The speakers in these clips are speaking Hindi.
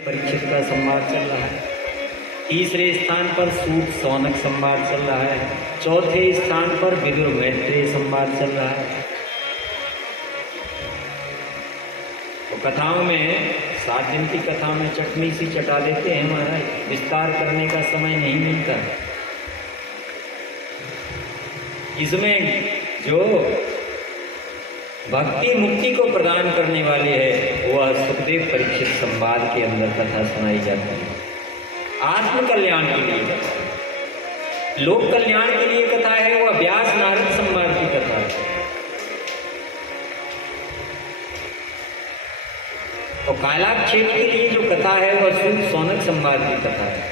परीक्षित का संवाद चल रहा है। तीसरे स्थान पर सूत सौनक संवाद चल रहा है। चौथे स्थान पर विदुर मैत्रेय संवाद चल रहा है। तो कथाओं में 7 दिन की कथा में चटनी सी चटा देते हैं महाराज, विस्तार करने का समय नहीं मिलता। इसमें जो भक्ति मुक्ति को प्रदान करने वाले है वह सुखदेव परीक्षित संवाद के अंदर कथा सुनाई जाती है। आत्म कल्याण के लिए कथा है, लोक कल्याण के लिए कथा है, वह व्यास नारद संवाद की कथा है। और कालाक्षेप के लिए जो कथा है वह सूत सौनक संवाद की कथा है।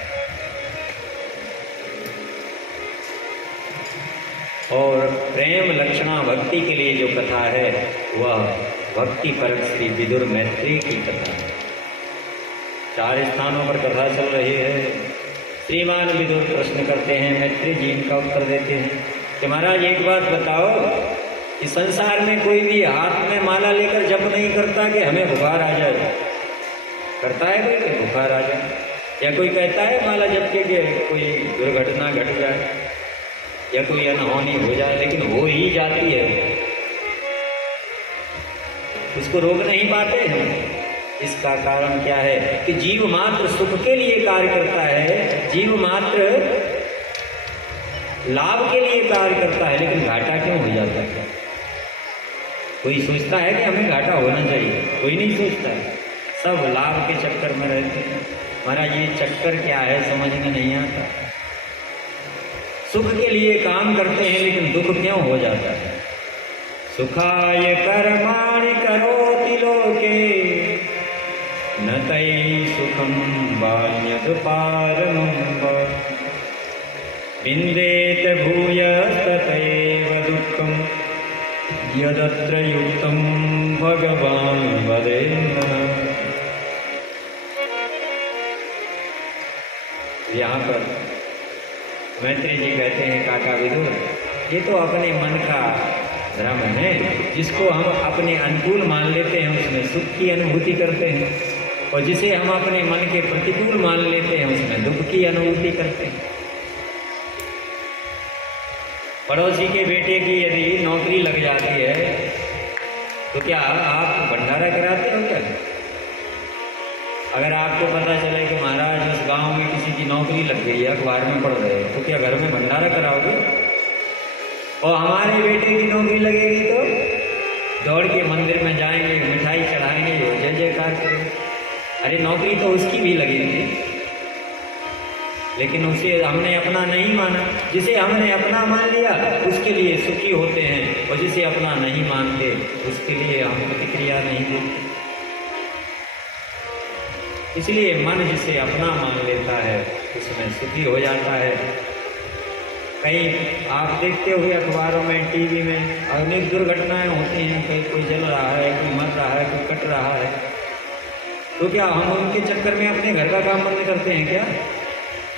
और प्रेम लक्षणा भक्ति के लिए जो कथा है वह भक्ति परक श्री विदुर मैत्रेय की कथा है। 4 स्थानों पर कथा चल रही है। श्रीमान विदुर प्रश्न करते हैं, मैत्रेय जी इनका उत्तर देते हैं कि महाराज एक बात बताओ कि संसार में कोई भी हाथ में माला लेकर जप नहीं करता कि हमें बुखार आ जाए? करता है कोई कि बुखार आ जाए? या कोई कहता है माला जप के कोई दुर्घटना घट जाए या कोई अनहोनी हो जाए? लेकिन हो ही जाती है, उसको रोक नहीं पाते हैं। इसका कारण क्या है कि जीव मात्र सुख के लिए कार्य करता है, जीव मात्र लाभ के लिए कार्य करता है, लेकिन घाटा क्यों हो जाता है? कोई सोचता है कि हमें घाटा होना चाहिए? कोई नहीं सोचता है, सब लाभ के चक्कर में रहते हैं। महाराज ये चक्कर क्या है समझ में नहीं आता। सुख के लिए काम करते हैं लेकिन दुख क्यों हो जाता है? सुखाय कर्माणि करोति लोके न तै सुखम वान्यत पारमं विन्देत भूयस्ततैव दुःखं यदत्र युक्तं भगवान् वदेन्न। यहाँ पर मैत्रेय जी कहते हैं, काका विदुर ये तो अपने मन का भ्रम है, जिसको हम अपने अनुकूल मान लेते हैं उसमें सुख की अनुभूति करते हैं, और जिसे हम अपने मन के प्रतिकूल मान लेते हैं उसमें दुख की अनुभूति करते हैं। पड़ोसी के बेटे की यदि नौकरी लग जाती है तो क्या आप भंडारा कराते हो क्या? अगर आपको पता चले कि महाराज उस गांव में किसी की नौकरी लग गई है, अखबार में पढ़ रहे हो, तो क्या घर में भंडारा कराओगे? और हमारे बेटे की नौकरी लगेगी तो दौड़ के मंदिर में जाएंगे, मिठाई चढ़ाएंगे, जय जयकार करेंगे। अरे नौकरी तो उसकी भी लगेगी, लेकिन उसे हमने अपना नहीं माना। जिसे हमने अपना मान लिया उसके लिए सुखी होते हैं, और जिसे अपना नहीं मानते उसके लिए हम प्रतिक्रिया नहीं देते। इसलिए मन जिसे अपना मान लेता है उसमें सुखी हो जाता है। कहीं आप देखते हुए अखबारों में, टीवी में अनेक दुर्घटनाएं होती हैं, कहीं कोई जल रहा है, कोई मर रहा है, कोई कट रहा है, तो क्या हम उनके चक्कर में अपने घर का काम बंद करते हैं क्या?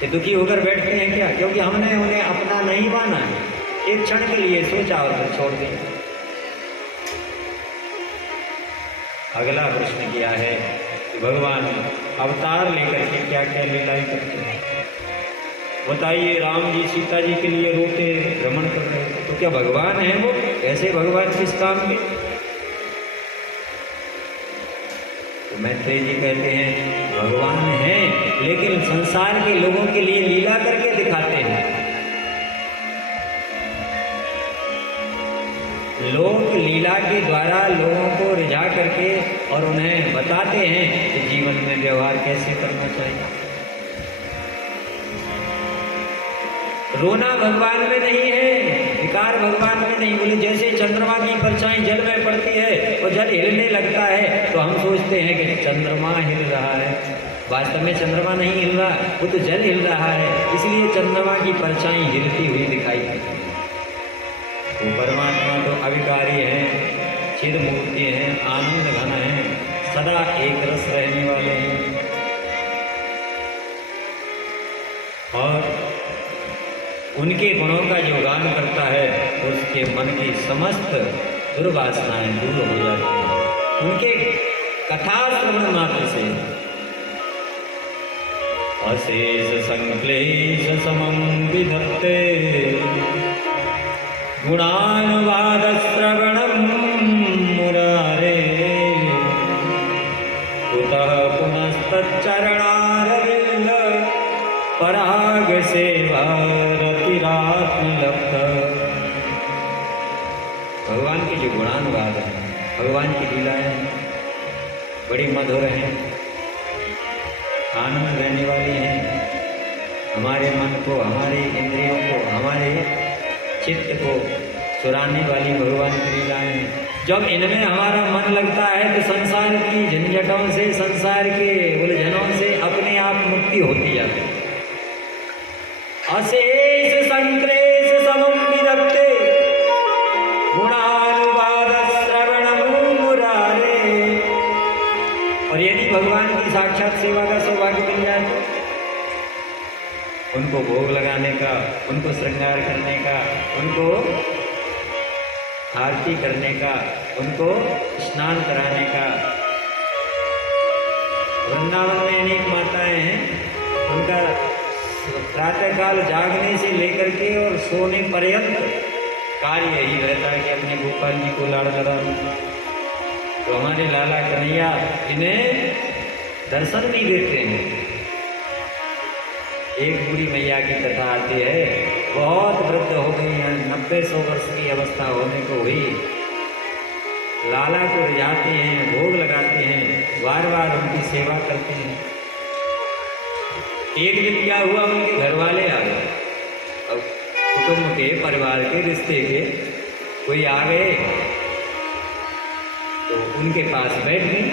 ये दुखी होकर बैठते हैं क्या? क्योंकि हमने उन्हें अपना नहीं माना है, एक क्षण के लिए सोचा और फिर छोड़ दिया। अगला प्रश्न किया है कि भगवान अवतार लेकर के क्या क्या लीलाएं करते हैं? बताइए, राम जी सीता जी के लिए रोते भ्रमण कर रहे थे, तो क्या भगवान है वो? ऐसे भगवान किस काम के? तो मैत्रेय जी कहते हैं भगवान है, लेकिन संसार के लोगों के लिए लीला करके दिखाते हैं। लोक लीला के द्वारा लोगों को रिझा करके और उन्हें बताते हैं कि जीवन में व्यवहार कैसे करना चाहिए। रोना भगवान में नहीं है, विकार भगवान में नहीं। बोले जैसे चंद्रमा की परछाई जल में पड़ती है और जल हिलने लगता है तो हम सोचते हैं कि चंद्रमा हिल रहा है, वास्तव में चंद्रमा नहीं हिल रहा, वो तो जल हिल रहा है, इसलिए चंद्रमा की परछाई हिलती हुई दिखाई देती है। वो परमात्मा तो अविकारी है, चिद मूर्ति हैं, आनंद घन हैं, सदा एक रस रहने वाले हैं, और उनके गुणों का जो गान करता है तो उसके मन की समस्त दुर्वासनाएं दूर हो जाती हैं। उनके कथा श्रवण मात्र से अशेष संक्लेश समं विधत्ते गुणानुवाद श्रवणं मुरारे कुतः पुनस्तच्चरणारविन्द पराग सेवा रतिरात्मलब्ध। भगवान के जो गुणानुवाद हैं, भगवान की लीलाएं हैं, बड़ी मधुर हैं, आनंद रहने वाली हैं। हमारे मन को, हमारे इंद्रियों को, हमारे चित्त को चुराने वाली भगवान की लीलाएं हैं। जब इनमें हमारा मन लगता है तो संसार की झंझटों से, संसार के उलझनों से अपने आप मुक्ति होती जाती है। अशेष संक्लेश समं विधत्ते गुणानुवाद श्रवणं मुरारे। और यदि भगवान की साक्षात सेवा का सौभाग्य मिल जाए तो उनको भोग लगाने का, उनको श्रृंगार करने का, उनको आरती करने का, उनको स्नान कराने का। वृंदावन में अनेक माताएं हैं, उनका प्रातःकाल जागने से लेकर के और सोने पर्यंत कार्य यही रहता है कि अपने गोपाल जी को लाड़ लगाना। तो हमारे लाला कन्हैया इन्हें दर्शन नहीं देते हैं। एक बूढ़ी मैया की कथा आती है, बहुत वृद्ध हो गई हैं, 90-100 वर्ष की अवस्था होने को हुई। लाला को रिझाते हैं, भोग लगाते हैं, बार बार उनकी सेवा करते हैं। एक दिन क्या हुआ, उनके घर वाले आ गए, अब कुटुंब के, परिवार के, रिश्ते के कोई आ गए तो उनके पास बैठ गई।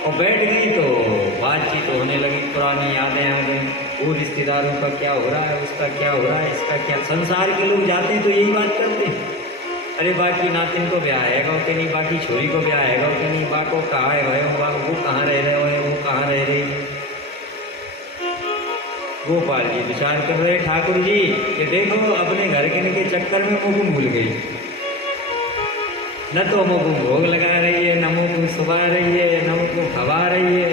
और बैठ गई तो बातचीत होने लगी, पुरानी यादें आ गई, वो रिश्तेदारों का क्या हो रहा है, उसका क्या हो रहा है, इसका क्या। संसार के लोग जाते हैं तो यही बात करते हैं, अरे बाकी नातिन को ब्याह है गो कि नहीं, बाकी छोरी को ब्याह है गो कि नहीं, बाको कहाँ है, वो कहाँ रह रहे हो, वो कहाँ रह रही। गोपाल जी विचार कर रहे, ठाकुर जी कि देखो अपने घर के चक्कर में मुँह भूल गई, न तो मुँह भोग लगा रही है, न मुँह सुबा रही है, न मुँह खवा रही है।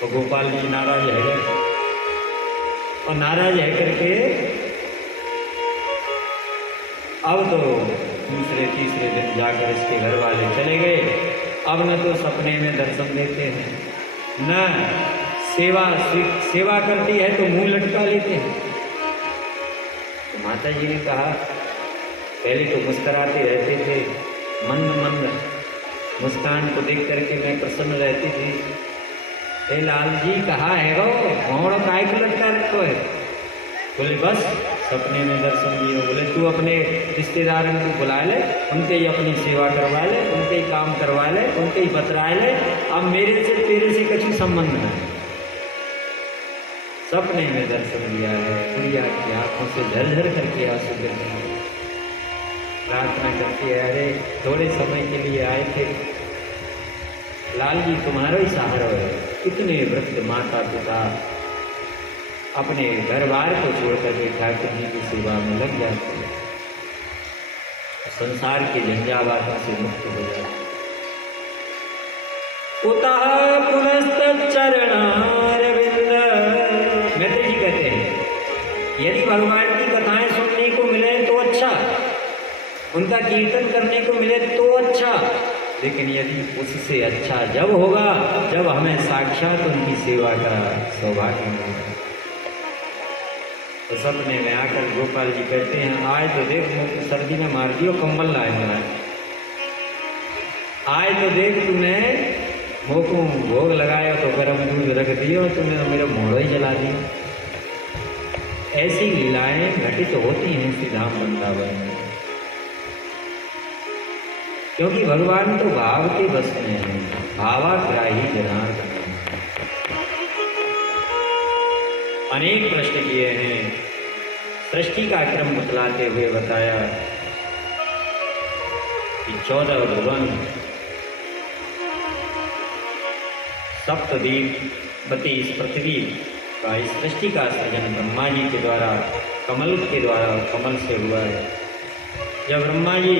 तो गोपाल जी नाराज है गए, और नाराज है करके अब तो दूसरे तीसरे दिन जाकर इसके घर वाले चले गए। अब न तो सपने में दर्शन देते हैं, न सेवा करती है तो मुंह लटका लेते हैं। तो माता जी ने कहा, पहले तो मुस्कराते रहते थे, मंद मंद मुस्कान को देख करके मैं प्रसन्न रहती थी। ए लाल जी कहाँ है वो, मोड़ काय को लटका रखो है। बोले बस सपने में दर्शन दिए। बोले तू अपने रिश्तेदारों को बुला ले, उनके ही अपनी सेवा करवा ले, उनके ही काम करवा ले, उनके ही बतरा ले, अब मेरे से तेरे से कुछ संबंध नहीं। सपने में दर्शन दिया है, प्रिया की आंखों से झरझर करके आंसू गिरते हैं। प्रार्थना करती है, अरे थोड़े समय के लिए आए थे, लाल जी तुम्हारा ही सहारा है। कितने वृद्ध माता पिता अपने घर बार को छोड़कर के ठाकुर जी की सेवा में लग जाते हैं, संसार के झंझावातों से मुक्त हो जाते हैं। उतः पुनस्तच्चरणारविंद। मैत्री जी कहते हैं, यदि भगवान की कथाएं सुनने को मिले तो अच्छा, उनका कीर्तन करने को मिले तो अच्छा, लेकिन यदि उससे अच्छा जब होगा जब हमें साक्षात उनकी सेवा का सौभाग्य मिलेगा। तो सपने में आकर गोपाल जी कहते हैं, आए तो देख मुझे सर्दी में मार दियो, कंबल लाए बनाए। आए तो देख तुमने मोको भोग लगाया तो गर्म दूध रख दियो, तुमने तो मेरा मोड़ो ही जला दिया। ऐसी लीलाएं घटित होती हैं श्री धाम वृंदावन में, क्योंकि भगवान तो भाव के बस में है, भावाग्राही जनार्दन। अनेक प्रश्न किए हैं, सृष्टि का क्रम बतलाते हुए बताया कि 14 भुवन, सप्तद्वीप, 32 पृथ्वी का इस सृष्टि का सृजन ब्रह्मा जी के द्वारा, कमल के द्वारा, कमल से हुआ है। जब ब्रह्मा जी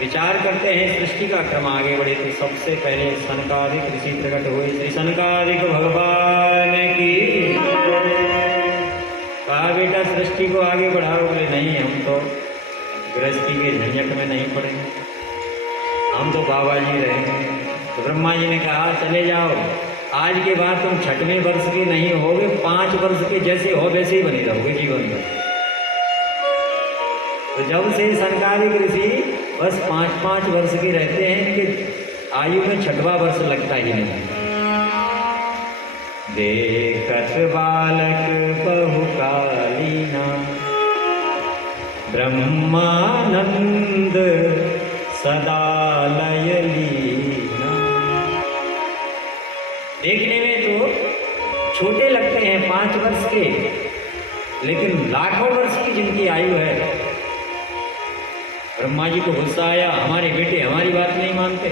विचार करते हैं सृष्टि का क्रम आगे बढ़े तो सबसे पहले सनकादिक ऋषि प्रकट हुए। श्री सनकादिक भगवान की। कहा बेटा सृष्टि को आगे बढ़ाओ। बोले नहीं, हम तो गृहस्थी के झंझट में नहीं पड़ेंगे, हम तो बाबा जी रहेंगे। तो ब्रह्मा जी ने कहा चले जाओ, आज के बाद तुम 6वें वर्ष के नहीं होगे, 5 वर्ष के जैसे हो वैसे ही बने रहोगे जीवन में। तो जब से सनकादिक ऋषि बस 5-5 वर्ष के रहते हैं, इनके आयु में 6वां वर्ष लगता ही नहीं। देखत बालक बहुकालीना ब्रह्मानंद सदा लय लीना। देखने में तो छोटे लगते हैं 5 वर्ष के, लेकिन लाखों वर्ष की जिनकी आयु है। ब्रह्मा जी को गुस्सा आया, हमारे बेटे हमारी बात नहीं मानते,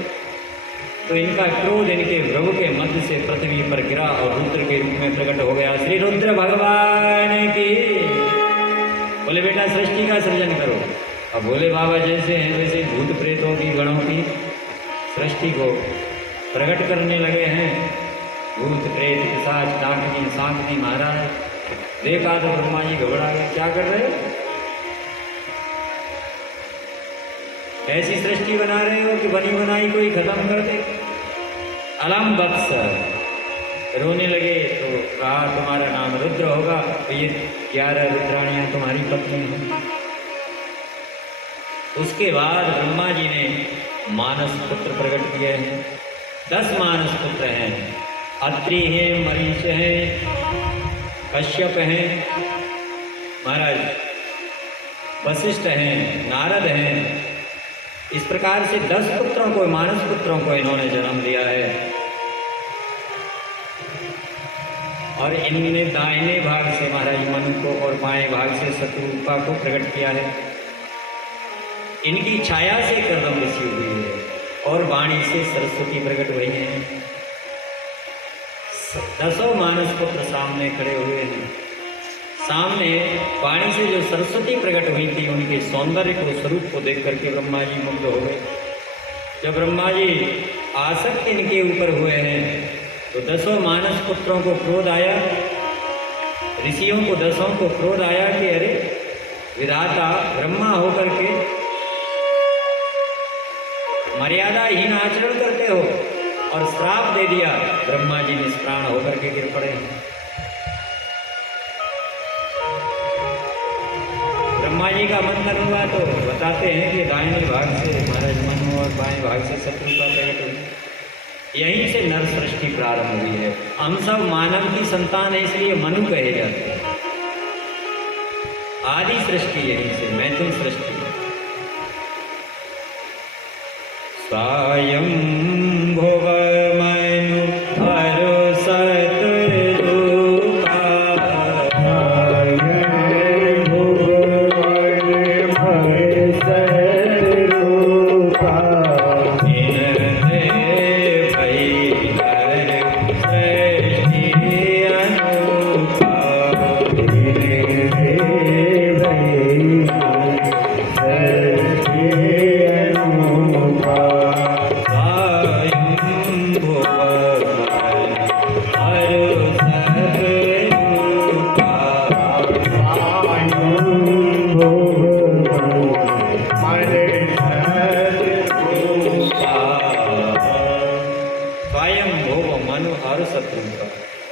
तो इनका क्रोध इनके भ्रव के मध्य से पृथ्वी पर गिरा और रुद्र के रूप में प्रकट हो गया। श्री रुद्र भगवान की। बोले बेटा सृष्टि का सृजन करो। अब बोले बाबा जैसे हैं वैसे भूत प्रेतों की गणों की सृष्टि को प्रकट करने लगे हैं। भूत प्रेत पिशाच डाकनी सांकनी महाराज देखा तो ब्रह्मा जी घबरा गए, क्या कर रहे हो? ऐसी सृष्टि बना रहे हो कि बनी बनाई कोई खत्म कर दे। अलम बक्स रोने लगे। तो कहा तुम्हारा नाम रुद्र होगा, तो ये 11 रुद्राणियां तुम्हारी पत्नी हैं। उसके बाद ब्रह्मा जी ने मानस पुत्र प्रकट किए हैं। 10 मानस पुत्र हैं। अत्रि हैं, मरीच हैं, कश्यप हैं, महाराज वशिष्ठ हैं, नारद हैं। इस प्रकार से 10 पुत्रों को, मानस पुत्रों को इन्होंने जन्म दिया है। और इनने दाहिने भाग से महाराज मनु को और बाएं भाग से शत्रुपा को प्रकट किया है। इनकी छाया से कर्दम ऋषि हुई है और वाणी से सरस्वती प्रकट हुई हैं। 10 मानस पुत्र सामने खड़े हुए हैं। सामने वाणी से जो सरस्वती प्रकट हुई थी, उनके सौंदर्य को, स्वरूप को देख करके ब्रह्मा जी मुग्ध हो गए। जब ब्रह्मा जी आसक्त इनके ऊपर हुए हैं तो 10 मानस पुत्रों को क्रोध आया। ऋषियों को 10 को क्रोध आया कि अरे विधाता ब्रह्मा होकर के मर्यादाहीन आचरण करते हो, और श्राप दे दिया। ब्रह्मा जी निष्प्राण होकर के गिर पड़े। ब्रह्मा जी का मंथन हुआ तो बताते हैं कि दाहिने भाग से महाराज मनु और बाएं भाग से शत्रुपा प्रकट हुई। यहीं से नर सृष्टि प्रारंभ हुई है। हम सब मानव की संतान है, इसलिए मनु कहे जाते हैं। आदि सृष्टि यहीं से, मैथुन सृष्टि। सायं भुव मनु हरो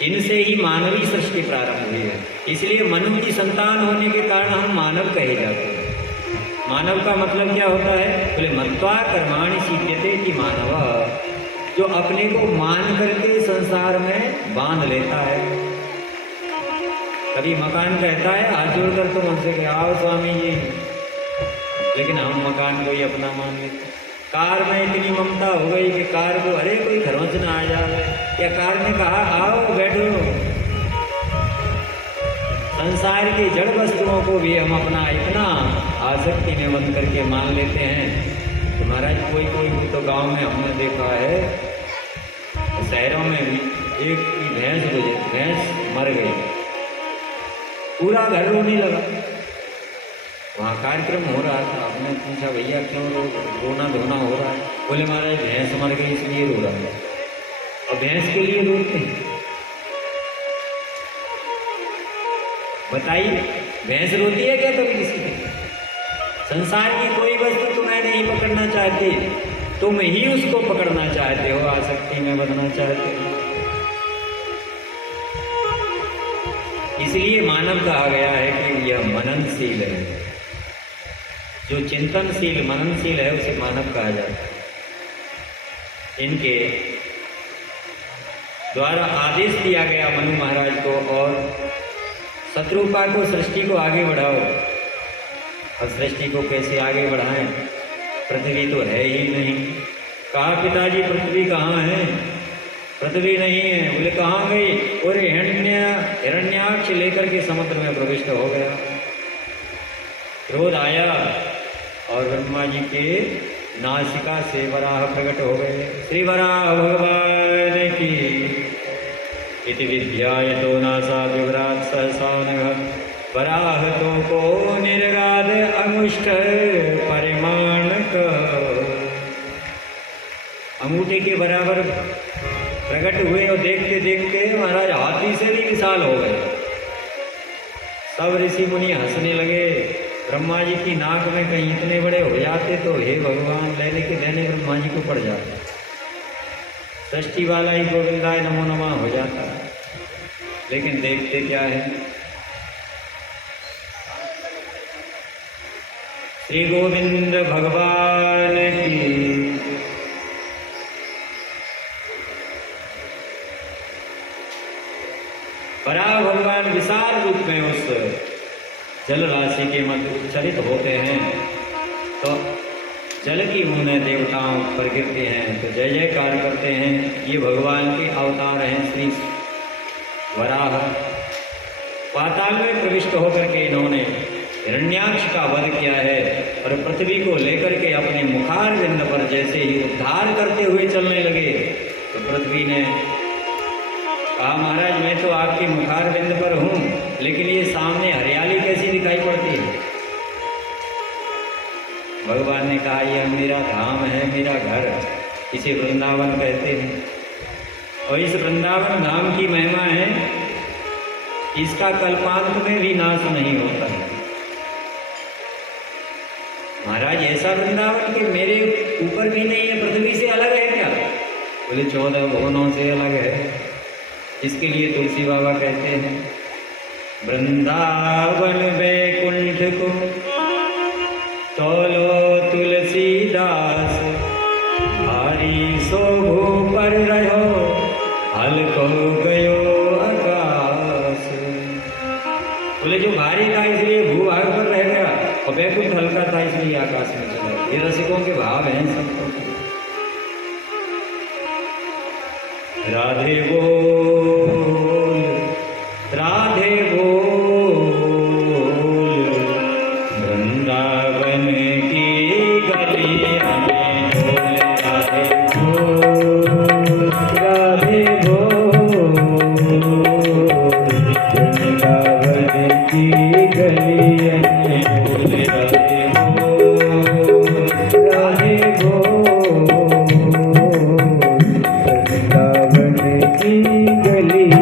इनसे ही मानवीय सृष्टि प्रारंभ हुई है। इसलिए मनु की संतान होने के कारण हम मानव कहे जाते हैं। मानव का मतलब क्या होता है? बोले मत्वा कर्माणि सिद्ध्यते कि मानव, जो अपने को मान करके संसार में बांध लेता है। कभी मकान कहता है हाथ जोड़कर तो हमसे कहे आओ स्वामी जी, लेकिन हम मकान को ही अपना मान लेते। कार में इतनी ममता हो गई कि कार को अरे कोई खरोंच ना आ जाए, या कार ने कहा आओ बैठो। संसार की जड़ वस्तुओं को भी हम अपना इतना आसक्ति में बंद करके मान लेते हैं। तो महाराज कोई कोई तो गांव में हमने देखा है, शहरों में भी एक की भैंस मर गई, पूरा घर रोने लगा। वहाँ कार्यक्रम हो रहा था। आपने पूछा भैया क्यों रोना धोना हो रहा है? बोले महाराज भैंस मर गई इसलिए रो रहा है। और भैंस के लिए रोते हैं? बताइए, भैंस रोती है क्या कभी किसी की? संसार की कोई वस्तु तुम्हें नहीं पकड़ना चाहती, तुम ही उसको पकड़ना चाहते हो, आसक्ति में बदना चाहते हो। इसलिए मानव कहा गया है कि यह मननशील है। जो चिंतनशील मननशील है उसे मानव कहा जाता है। इनके द्वारा आदेश दिया गया मनु महाराज को, और शत्रुपा को सृष्टि को आगे बढ़ाओ। अब सृष्टि को कैसे आगे बढ़ाएं? पृथ्वी तो है ही नहीं। कहा पिताजी पृथ्वी कहाँ है? पृथ्वी नहीं है। बोले कहाँ गई? और हिरण्याक्ष लेकर के समुद्र में प्रविष्ट हो गया। क्रोध आया और ब्रह्मा जी के नासिका से वराह प्रकट हो गए। श्री वराह भगवान की इति विद्याय तो नासा विवरात सहसानघ वराह तो को निर्गाद अंगुष्ठ परिमाण अंगूठे के बराबर प्रकट हुए और देखते देखते महाराज हाथी से भी विशाल हो गए। सब ऋषि मुनि हंसने लगे। ब्रह्मा जी की नाक में कहीं इतने बड़े हो जाते तो हे भगवान लेने के देने ब्रह्मा जी को पड़ जाते। सृष्टि वाला ही गोविंदाय नमो नमः हो जाता। लेकिन देखते क्या है? श्री गोविंद भगवान की वराह भगवान विशाल रूप में उस जल राशि के मध्य उच्चरित होते हैं तो जल की बूंदें देवताओं पर गिरती हैं तो जय जयकार करते हैं। ये भगवान के अवतार हैं श्री वराह। पाताल में प्रविष्ट होकर के इन्होंने हिरण्याक्ष का वध किया है और पृथ्वी को लेकर के अपने मुखार बिंद पर जैसे ही उद्धार करते हुए चलने लगे तो पृथ्वी ने कहा महाराज मैं तो आपके मुखार बिंद पर हूँ, लेकिन ये सामने हरियाली कैसी दिखाई पड़ती है? भगवान ने कहा यह मेरा धाम है, मेरा घर, इसे वृंदावन कहते हैं। और इस वृंदावन धाम की महिमा है, इसका कल्पांत में भी नाश नहीं होता है। महाराज ऐसा वृंदावन के मेरे ऊपर भी नहीं है, पृथ्वी से अलग है क्या? बोले 14 भुवनों से अलग है। इसके लिए तुलसी बाबा कहते हैं वृंदावन वैकुंठ को तोलो तुलसीदास भारी शोभो पर रहो हल्को गयो आकाश। बोले जो भारी था इसलिए भूभाग पर रह गया और वैकुंठ हल्का था इसलिए आकाश में चला। ये रसिकों के भाव हैं सबको। राधे बोल राधे बोल वृंदावन की गलियां में ढोल। राधे बोल वृंदावन की गलियां में ढोल। राधे बोल राधे बोल वृंदावन की गली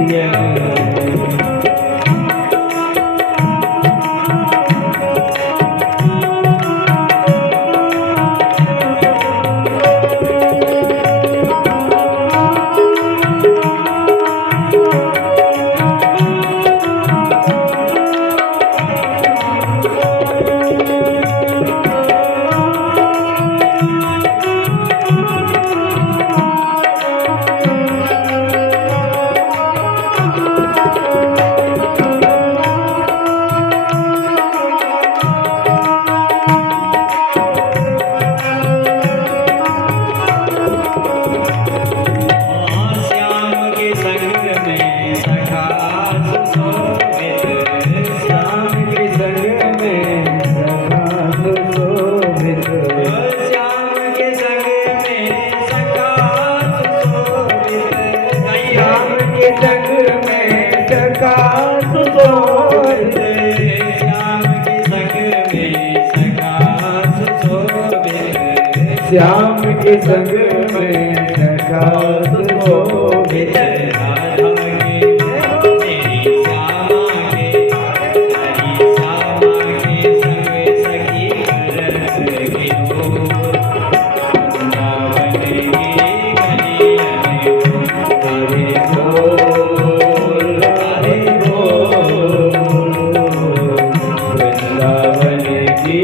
श्याम के संग में सखा सुशोभित राधा के मेरी श्यामा के हरी श्यामा के संग सखी करत गिरो वृंदावन की गलियन राधे बोल राधे बोल वृंदावन की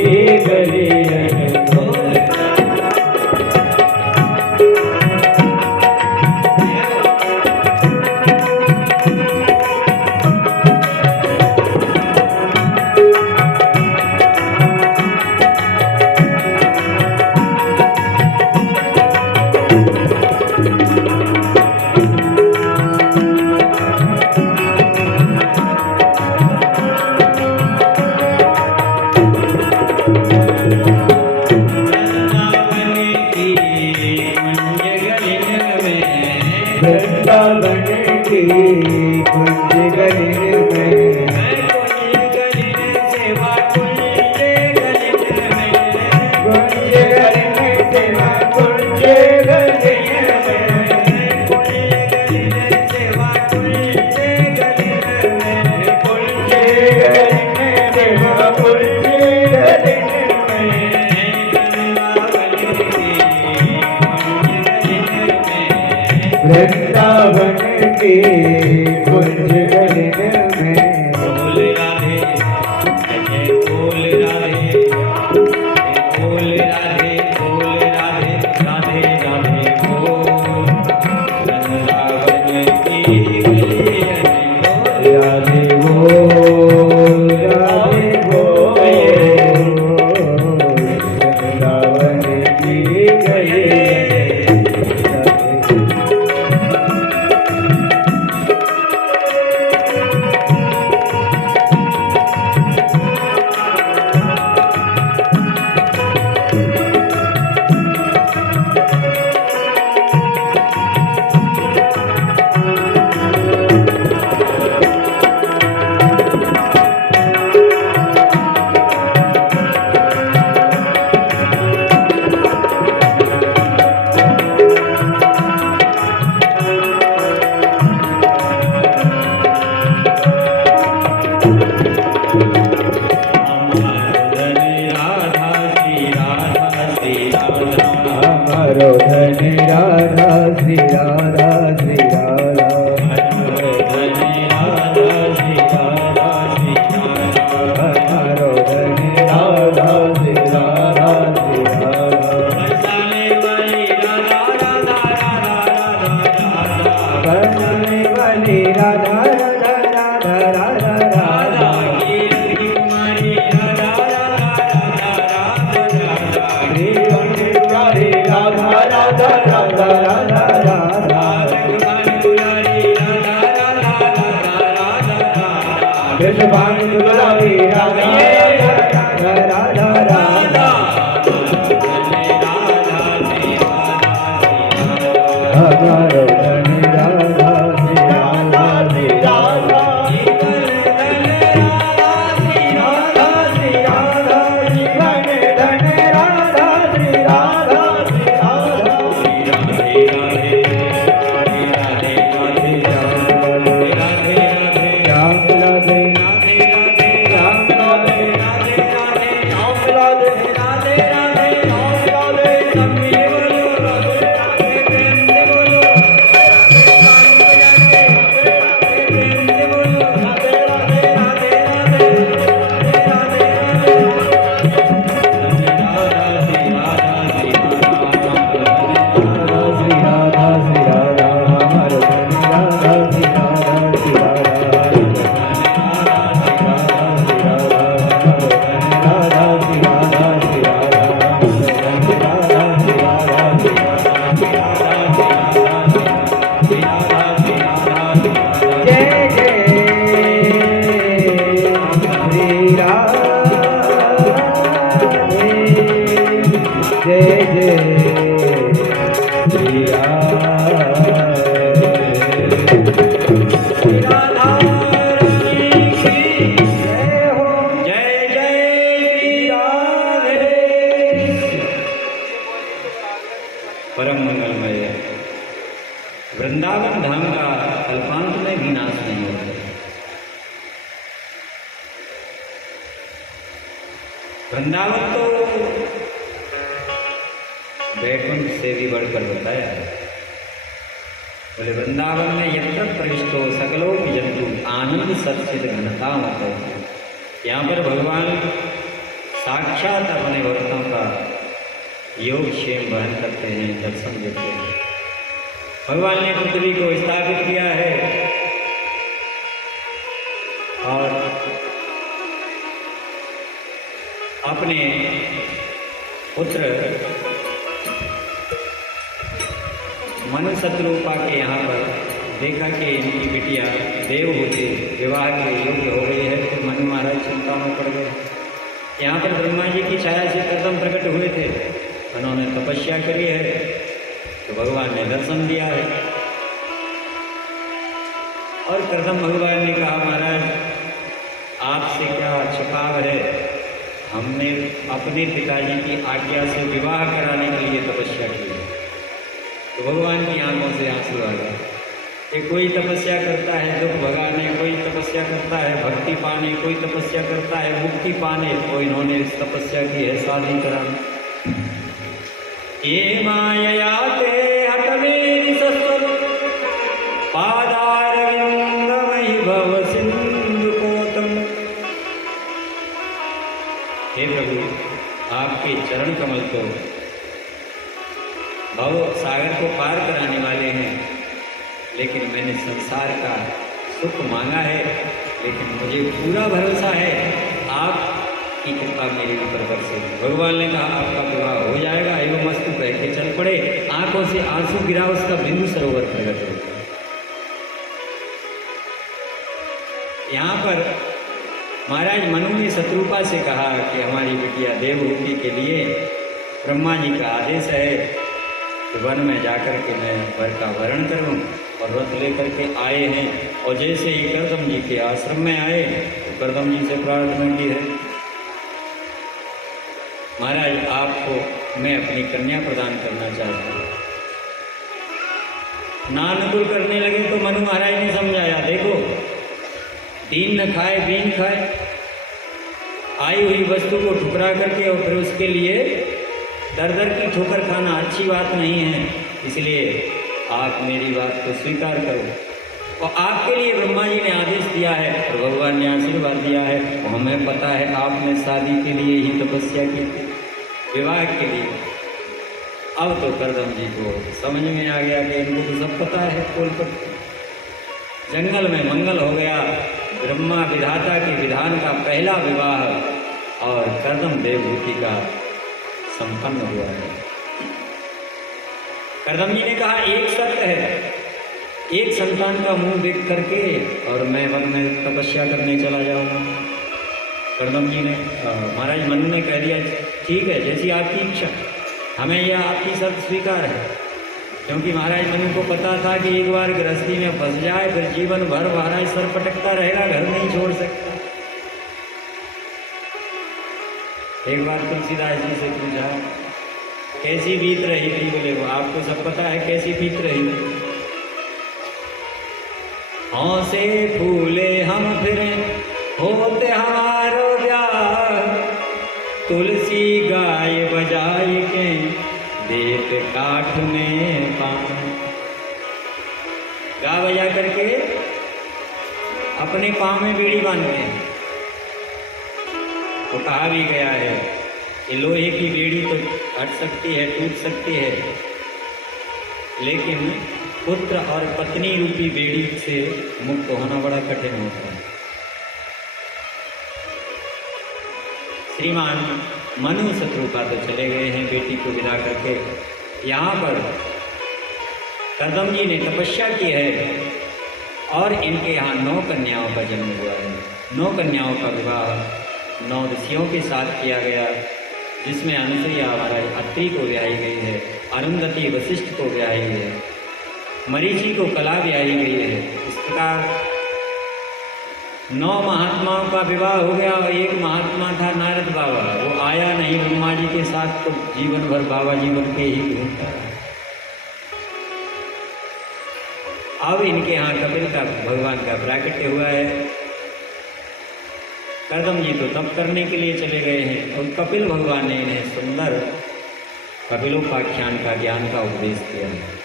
गलियन बोल। वृंदावन की कुंज गलिन में कुंज गलिन सेवा कुंज गलिन में कुंज गलिन सेवा कुंज गलिन में कुंज गलिन सेवा कुंज गलिन में कुंज गलिन सेवा कुंज गलिन में वृंदावन की कुंज गलिन में बोल राधे जय बोल राधे बोल राधे बोल राधे राधे राधे बोल वृंदावन की गलियन बोल राधे बोल राधे बोल वृंदावन की गलियन हमारो धन राधा श्री राधा श्री राधा हमारो धन राधा श्री राधा श्री राधा बनाने वाली राधा राधा राधा राधा कृष्ण दुलारी राधा राधा राधा हमारो धन राधा श्री राधा श्री राधा श्री राधा जीवन धन राधा श्री राधा श्री राधा राम राधे राम राधे वृंदावन धाम का कल्पांत में भी नाश नहीं होता। वृंदावन तो वैकुंठ से भी बढ़कर बताया है। बोले वृंदावन में यत्र प्रविष्टो सकलो जंतु आनंद सत्सित घनता होता। यहाँ पर भगवान साक्षात अपने भक्तों का योग क्षेम वहन करते हैं, दर्शन देते हैं। भगवान ने पृथ्वी को स्थापित किया है और अपने पुत्र मनु शत्रुपा के यहाँ पर देखा कि इनकी बिटिया देवहूति विवाह के योग्य हो गई है, तो मनु महाराज चिंता में पड़ गए। यहाँ पर ब्रह्मा जी की छाया से कर्दम प्रकट हुए थे, उन्होंने तपस्या करी है, तो भगवान ने दर्शन दिया है। और कर्दम भगवान ने कहा महाराज आपसे क्या छिपाव है, हमने अपने पिताजी की आज्ञा से विवाह कराने के लिए तपस्या की है। तो भगवान की आंखों से आंसू आ गए कि कोई तपस्या करता है दुख भगाने, कोई तपस्या करता है भक्ति पाने, कोई तपस्या करता है मुक्ति पाने, तो इन्होंने इस तपस्या की है शादी कराने। ये माया ते हतमेरि सस्वर पादारविंदमहि भव सिंधु कोतम। हे प्रभु आपके चरण कमल तो भव सागर को पार कराने वाले हैं, लेकिन मैंने संसार का सुख मांगा है, लेकिन मुझे पूरा भरोसा है आपकी कृपा मेरे ऊपर बरसेगी। भगवान ने कहा आपका विवाह हो जाएगा। एवं मस्तु कह के चल पड़े, आंखों से आंसू गिरा, उसका बिंदु सरोवर प्रकट हो गया। यहाँ पर महाराज मनु ने शत्रुपा से कहा कि हमारी बिटिया देवहूति के लिए ब्रह्मा जी का आदेश है कि वन में जाकर के मैं वर का वर्ण करूं, और व्रत लेकर के आए हैं। और जैसे ही कर्दम जी के आश्रम में आए तो कर्दम जी से प्रार्थना की है, महाराज आपको मैं अपनी कन्या प्रदान करना चाहता हूँ। नानुकूल करने लगे तो मनु महाराज ने समझाया, देखो दीन न खाए बीन खाए, आई हुई वस्तु को ठुकरा करके और फिर उसके लिए दर दर की ठोकर खाना अच्छी बात नहीं है, इसलिए आप मेरी बात को स्वीकार करो। और आपके लिए ब्रह्मा जी ने आदेश दिया है और भगवान ने आशीर्वाद दिया है, और हमें पता है आपने शादी के लिए ही तपस्या की थी, विवाह के लिए। अब तो कर्दम जी को समझ में आ गया कि इनको तो सब पता है, कोल पर जंगल में मंगल हो गया। ब्रह्मा विधाता के विधान का पहला विवाह और कर्दम देवहूति का संपन्न हुआ है। कर्दम जी ने कहा एक शर्त है, एक संतान का मुंह देख करके और मैं वन में तपस्या करने चला जाऊंगा। कर्दम जी ने महाराज मनु ने कह दिया ठीक है, जैसी आपकी इच्छा, हमें यह आपकी शर्त स्वीकार है। क्योंकि महाराज मनु को पता था कि एक बार गृहस्थी में फंस जाए फिर जीवन भर महाराज सर पटकता रहेगा, घर नहीं छोड़ सकता। एक बार तुलसीदास जी से पूछा कैसी बीत रही थी, बोले वो आपको सब पता है कैसी बीत रही। हौसे फूले हम फिरे होते हमारो ब्याह, तुलसी गाय बजाई के देत काठ में पान। गा बजा करके अपने पाँव में बेड़ी बांधते हैं। तो कहा भी गया है कि लोहे की बेड़ी तो हट सकती है, टूट सकती है, लेकिन पुत्र और पत्नी रूपी बेड़ी से मुक्त होना बड़ा कठिन होता है। श्रीमान मनु शत्रुपा तो चले गए हैं बेटी को विदा करके। यहाँ पर कर्दम जी ने तपस्या की है और इनके यहाँ 9 कन्याओं का जन्म हुआ है। 9 कन्याओं का विवाह 9 ऋषियों के साथ किया गया, जिसमें अनुसुईया महाराज अत्रि को ब्याही गई है, अरुंधति वशिष्ठ को ब्याही है, मरीचि को कला ब्याही गई है। इस प्रकार 9 महात्माओं का विवाह हो गया। और एक महात्मा था नारद बाबा, वो आया नहीं ब्रह्मा जी के साथ, तो जीवन भर बाबा जी बन के ही घूमता रहा। अब इनके यहाँ कपिल का भगवान का प्राकट्य हुआ है। कर्दम जी तो तप करने के लिए चले गए हैं और कपिल भगवान ने इन्हें सुंदर कपिलोपाख्यान का ज्ञान का उपदेश किया है।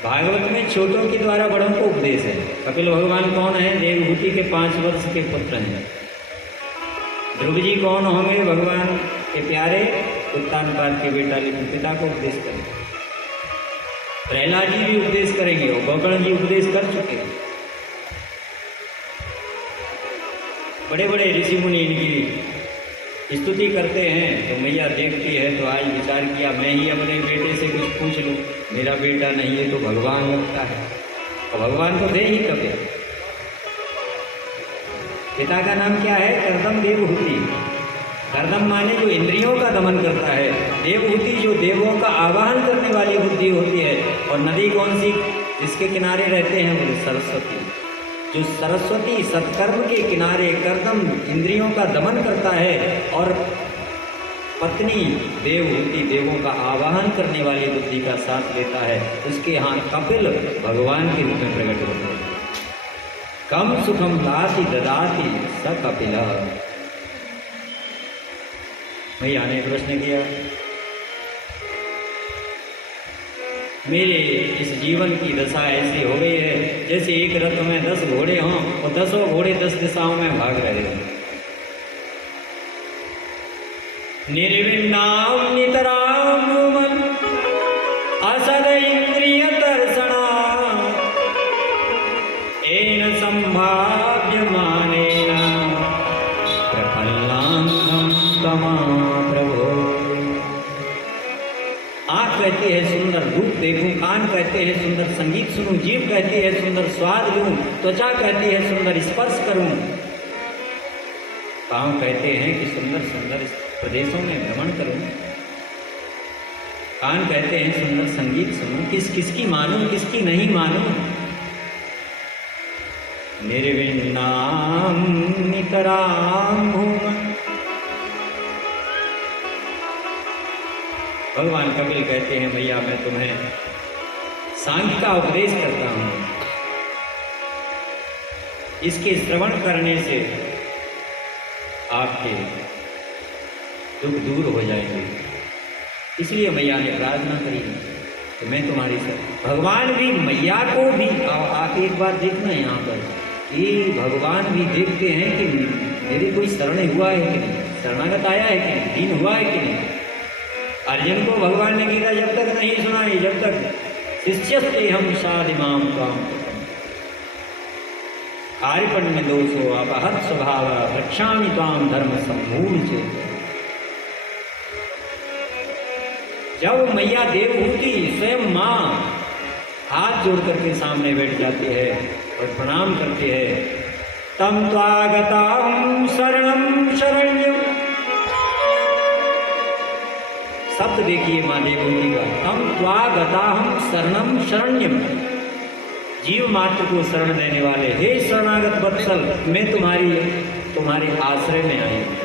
भागवत में छोटों के द्वारा बड़ों को उपदेश है। कपिल भगवान कौन है? देवहूति के 5 वर्ष के पुत्र हैं। ध्रुव जी कौन होंगे? भगवान के प्यारे उत्तानपाद के बेटा, लेकिन पिता को उपदेश करेंगे। प्रहलाद जी भी उपदेश करेंगे और गोकर्ण जी उपदेश कर चुके हैं। बड़े बड़े ऋषि मुनि इनकी स्तुति करते हैं तो मैया देखती है तो आज विचार किया मैं ही अपने बेटे से कुछ पूछ लूं। मेरा बेटा नहीं है तो भगवान लगता है, और भगवान तो थे ही कपिल। पिता का नाम क्या है? कर्दम देवहूति। कर्दम माने जो इंद्रियों का दमन करता है, देवहूति जो देवों का आवाहन करने वाली बुद्धि होती है। और नदी कौन सी जिसके किनारे रहते हैं? बोले सरस्वती। जो सरस्वती सत्कर्म के किनारे कर्दम इंद्रियों का दमन करता है और पत्नी देवहूति देवों का आवाहन करने वाली बुद्धि का साथ लेता है, उसके यहाँ कपिल भगवान के रूप में प्रकट होते हैं। कम सुखम दाति ददाति स कपिला। मैया ने प्रश्न किया, मेरे इस जीवन की दशा ऐसी हो गई है जैसे एक रथ में 10 घोड़े हों और 10 घोड़े 10 दिशाओं में भाग रहे हों। निर्विन्नाम नितराम मन असद इंद्रिय तर्षणा एन संभाव्य मानेन प्रफल्लांगम तमा प्रभो। आँख कहती है सुंदर रूप देखूं, कान कहते हैं सुंदर संगीत सुनूं, जीभ कहती है सुंदर स्वाद लूं, त्वचा कहती है सुंदर स्पर्श करूं, पांव कहते हैं कि सुंदर सुंदर प्रदेशों में भ्रमण करूं, कान कहते हैं सुंदर संगीत सुनूं, किसकी मानूं किसकी नहीं मानूं। निर्विन्नाम नितराम भूमन। भगवान कपिल कहते हैं मैया मैं तुम्हें सांख्य का उपदेश करता हूं, इसके श्रवण करने से आपके दुख दूर हो जाएंगे। इसलिए मैया ने प्रार्थना करी तो मैं तुम्हारी भगवान भी मैया को भी आप एक बार देखना यहाँ पर कि भगवान भी देखते हैं कि मेरी कोई शरण हुआ है कि नहीं, शरणागत आया है कि नहीं, दीन हुआ है कि नहीं। अर्जुन को भगवान ने गीता जब तक नहीं सुनाई जब तक शिष्यस्ते हम साधिमाम काम कार्यपण्य दोषो अपहत स्वभाव रक्षामि ताम धर्म सम्मूढ़ चेत। जब मैया देवहूति स्वयं माँ हाथ जोड़ करके सामने बैठ जाती है और प्रणाम करती है, तम त्वागताहं शरणं शरण्यं। शब्द देखिए माँ देवहूति का, तम त्वागताहं शरणं शरण्यम। जीव मात्र को शरण देने वाले, हे शरणागत वत्सल मैं तुम्हारे आश्रय में आई हूँ।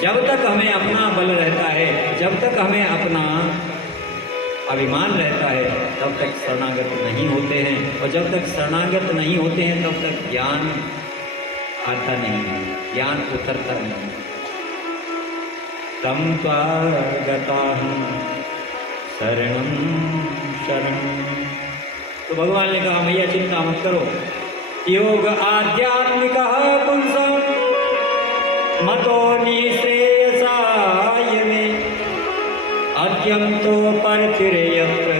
जब तक हमें अपना बल रहता है, जब तक हमें अपना अभिमान रहता है तब तक शरणागत नहीं होते हैं, और जब तक शरणागत नहीं होते हैं तब तक ज्ञान आता नहीं है, ज्ञान उतरता नहीं। तम त्वागताहं शरणं शरणं। तो भगवान ने कहा मैया चिंता मत करो, योग आध्यात्मिक पुंसम मतो निःश्रेयसाय मे अत्यंतो परतिर्यत्र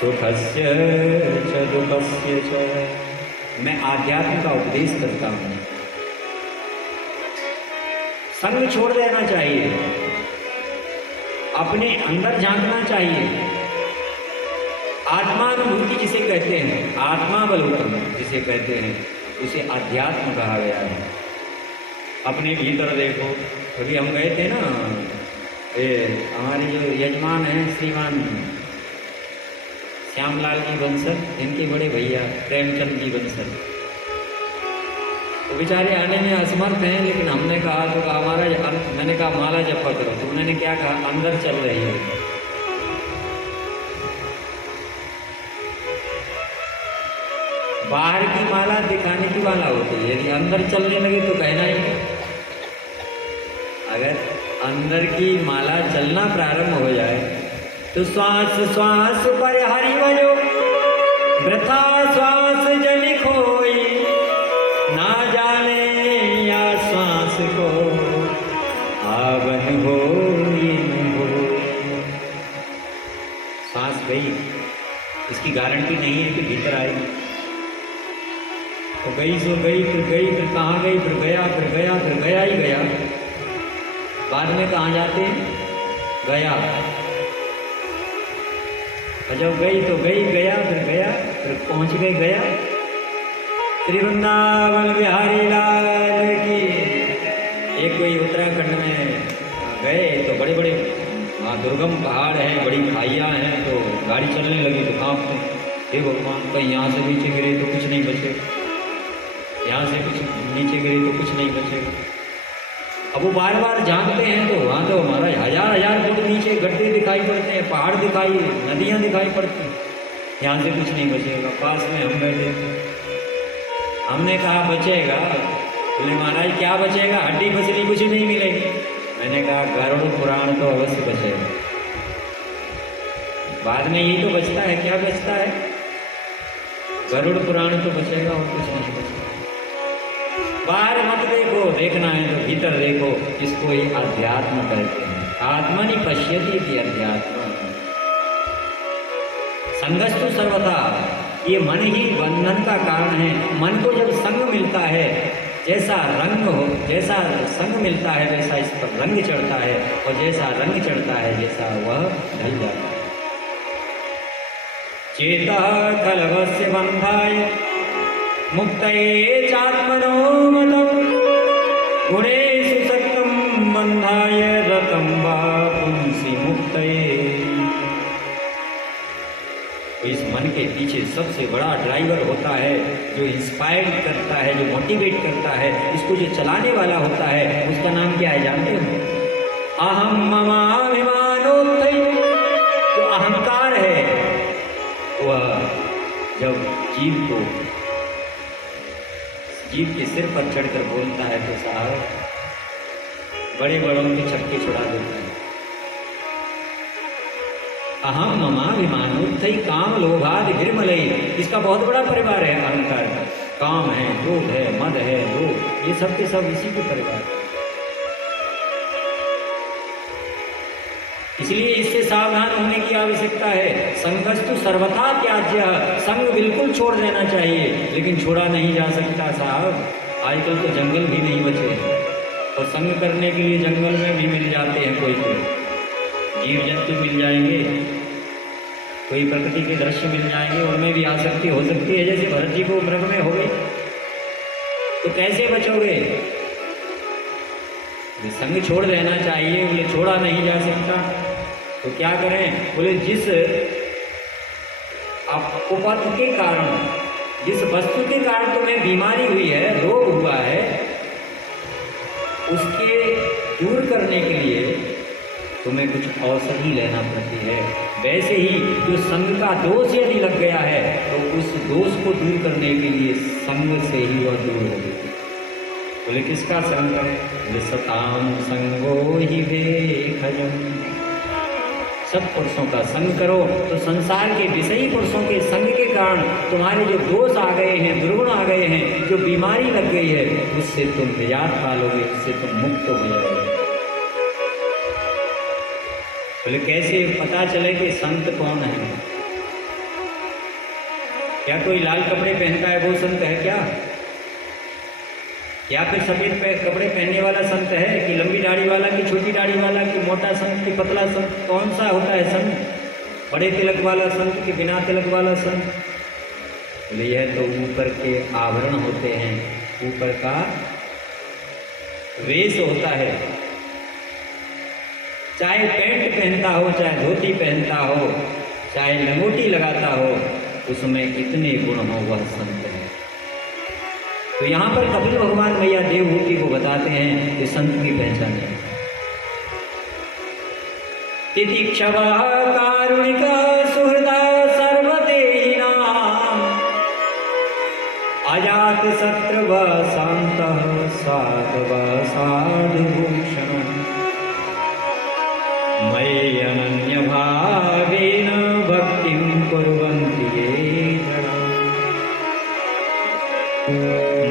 सुखस्य च दुःखस्य च। मैं आध्यात्म का उपदेश करता हूँ। संग छोड़ देना चाहिए, अपने अंदर झांकना चाहिए। आत्मानुभूति जिसे कहते हैं, आत्मावलोकन जिसे कहते हैं, उसे अध्यात्म कहा गया है। अपने भीतर देखो। कभी हम गए थे ना, ये हमारे जो यजमान हैं श्रीमान श्यामलाल जी बंसल, इनके बड़े भैया प्रेमचंद जी बंसल, तो बेचारे आने में असमर्थ हैं। लेकिन हमने कहा तो हमारा मैंने कहा माला जपा करो, तो उन्होंने क्या कहा, अंदर चल रही है। बाहर की माला दिखाने की माला होती है, यदि अंदर चलने लगे तो कहना ही नहीं। अगर अंदर की माला चलना प्रारंभ हो जाए तो श्वास श्वास पर हरि भजो, वृथा श्वास जन खोई, ना जाने या श्वास को आवन हो हो। सांस गई, इसकी गारंटी नहीं है कि भीतर आएगी। तो गई सो गई, फिर कहाँ गई, फिर गया, फिर गया, फिर गया ही गया। बाद में कहाँ जाते हैं? गया। और जब गई तो गई, गया, फिर पहुँच गए गया। श्री वृंदावन बिहारी लाल की। एक कोई उत्तराखंड में गए तो बड़े बड़े वहाँ दुर्गम पहाड़ हैं, बड़ी खाइयाँ हैं, तो गाड़ी चलने लगी तो कांपते, हे भगवान, कहीं यहाँ से नीचे गिरे तो कुछ नहीं बचे, यहाँ से कुछ नीचे गिरे तो कुछ नहीं बचे। अब वो बार बार जानते हैं तो वहाँ तो हमारा हजार हजार फुट नीचे गड्ढे दिखाई पड़ते हैं, पहाड़ दिखाई, नदियाँ दिखाई पड़ती, यहाँ से कुछ नहीं बचेगा। पास में हम बैठे, हमने कहा बचेगा, बोले महाराज क्या बचेगा, हड्डी बसरी कुछ नहीं मिलेगी। मैंने कहा गरुड़ पुराण तो अवश्य बचेगा। बाद में यही तो बचता है, क्या बचता है? गरुड़ पुराण तो बचेगा और कुछ नहीं बचेगा। बाहर मत देखो, देखना है तो भीतर देखो, इसको ही अध्यात्म कहते हैं। आत्मनि पश्यति इति अध्यात्म। संगस्तु सर्वथा, ये मन ही बंधन का कारण है। मन को जब संग मिलता है, जैसा रंग हो, जैसा संग मिलता है वैसा इस पर रंग चढ़ता है, और जैसा रंग चढ़ता है जैसा वह ढल जाता है। चेता कलवस्य बंधाय मुक्तये चात्मनो मतम्, गुणेषु सक्तं बंधाय रतं वा पुंसि मुक्तये। तो इस मन के पीछे सबसे बड़ा ड्राइवर होता है, जो इंस्पायर करता है, जो मोटिवेट करता है, इसको जो चलाने वाला होता है, उसका नाम क्या है जानते हो? अहम ममाभिमानोत्थै। जो अहंकार है वह जब जीव के सिर पर चढ़कर बोलता है तो साहब बड़े बड़ों के छक्के छुड़ा देता है। अहम ममाभिमानोत्थै काम लोभादि विमलई। इसका बहुत बड़ा परिवार है अहंकार का। काम है, लोभ है, मद है, लोभ, ये सब के सब इसी के परिवार। इसलिए इससे सावधान होने की आवश्यकता है। संगस्तु सर्वथा त्याज्य। संग बिल्कुल छोड़ देना चाहिए, लेकिन छोड़ा नहीं जा सकता साहब। आजकल तो जंगल भी नहीं बचे, और संग करने के लिए जंगल में भी मिल जाते हैं कोई जीव जंतु मिल जाएंगे, कोई प्रकृति के दृश्य मिल जाएंगे, उनमें भी आसक्ति हो सकती है। जैसे भरत जी को मृग में हो गई, तो कैसे बचोगे? संग छोड़ देना चाहिए। बोले छोड़ा नहीं जा सकता तो क्या करें? बोले जिस उपद के कारण, जिस वस्तु के कारण तुम्हें बीमारी हुई है, रोग हुआ है, उसके दूर करने के लिए तुम्हें कुछ औषधि लेना पड़ती है। वैसे ही जो संग का दोष यदि लग गया है तो उस दोष को दूर करने के लिए संग से ही वह दूर होगी। बोले किसका संग करें? बोले सताम संगो ही भेखजम। सब पुरुषों का संग करो तो संसार के विषयी पुरुषों के संग के कारण तुम्हारे जो दोष आ गए हैं, दुर्गुण आ गए हैं, जो बीमारी लग गई है, उससे तुम निजात पालोगे, उससे तुम मुक्त हो जाओगे। बोले कैसे पता चले कि संत कौन है? क्या कोई लाल कपड़े पहनता है वो संत है क्या? या फिर सफेद कपड़े पहनने वाला संत है, कि लंबी दाढ़ी वाला, कि छोटी दाढ़ी वाला, कि मोटा संत, कि पतला संत? कौन सा होता है संत? बड़े तिलक वाला संत कि बिना तिलक वाला संत? बोले यह तो ऊपर के आवरण होते हैं, ऊपर का वेश होता है। चाहे पैंट पहनता हो, चाहे धोती पहनता हो, चाहे लंगोटी लगाता हो, उसमें इतने गुण हो वह संत है। तो यहाँ पर कपिल भगवान मैया देवहूति को बताते हैं कि संत की पहचान है। तितिक्षवा कारुणिका सुहृदा सर्वदेहिनां साधुभूषणम् मयि अनन्यभावेन भक्तिं कुर्वन्ति ये जनाः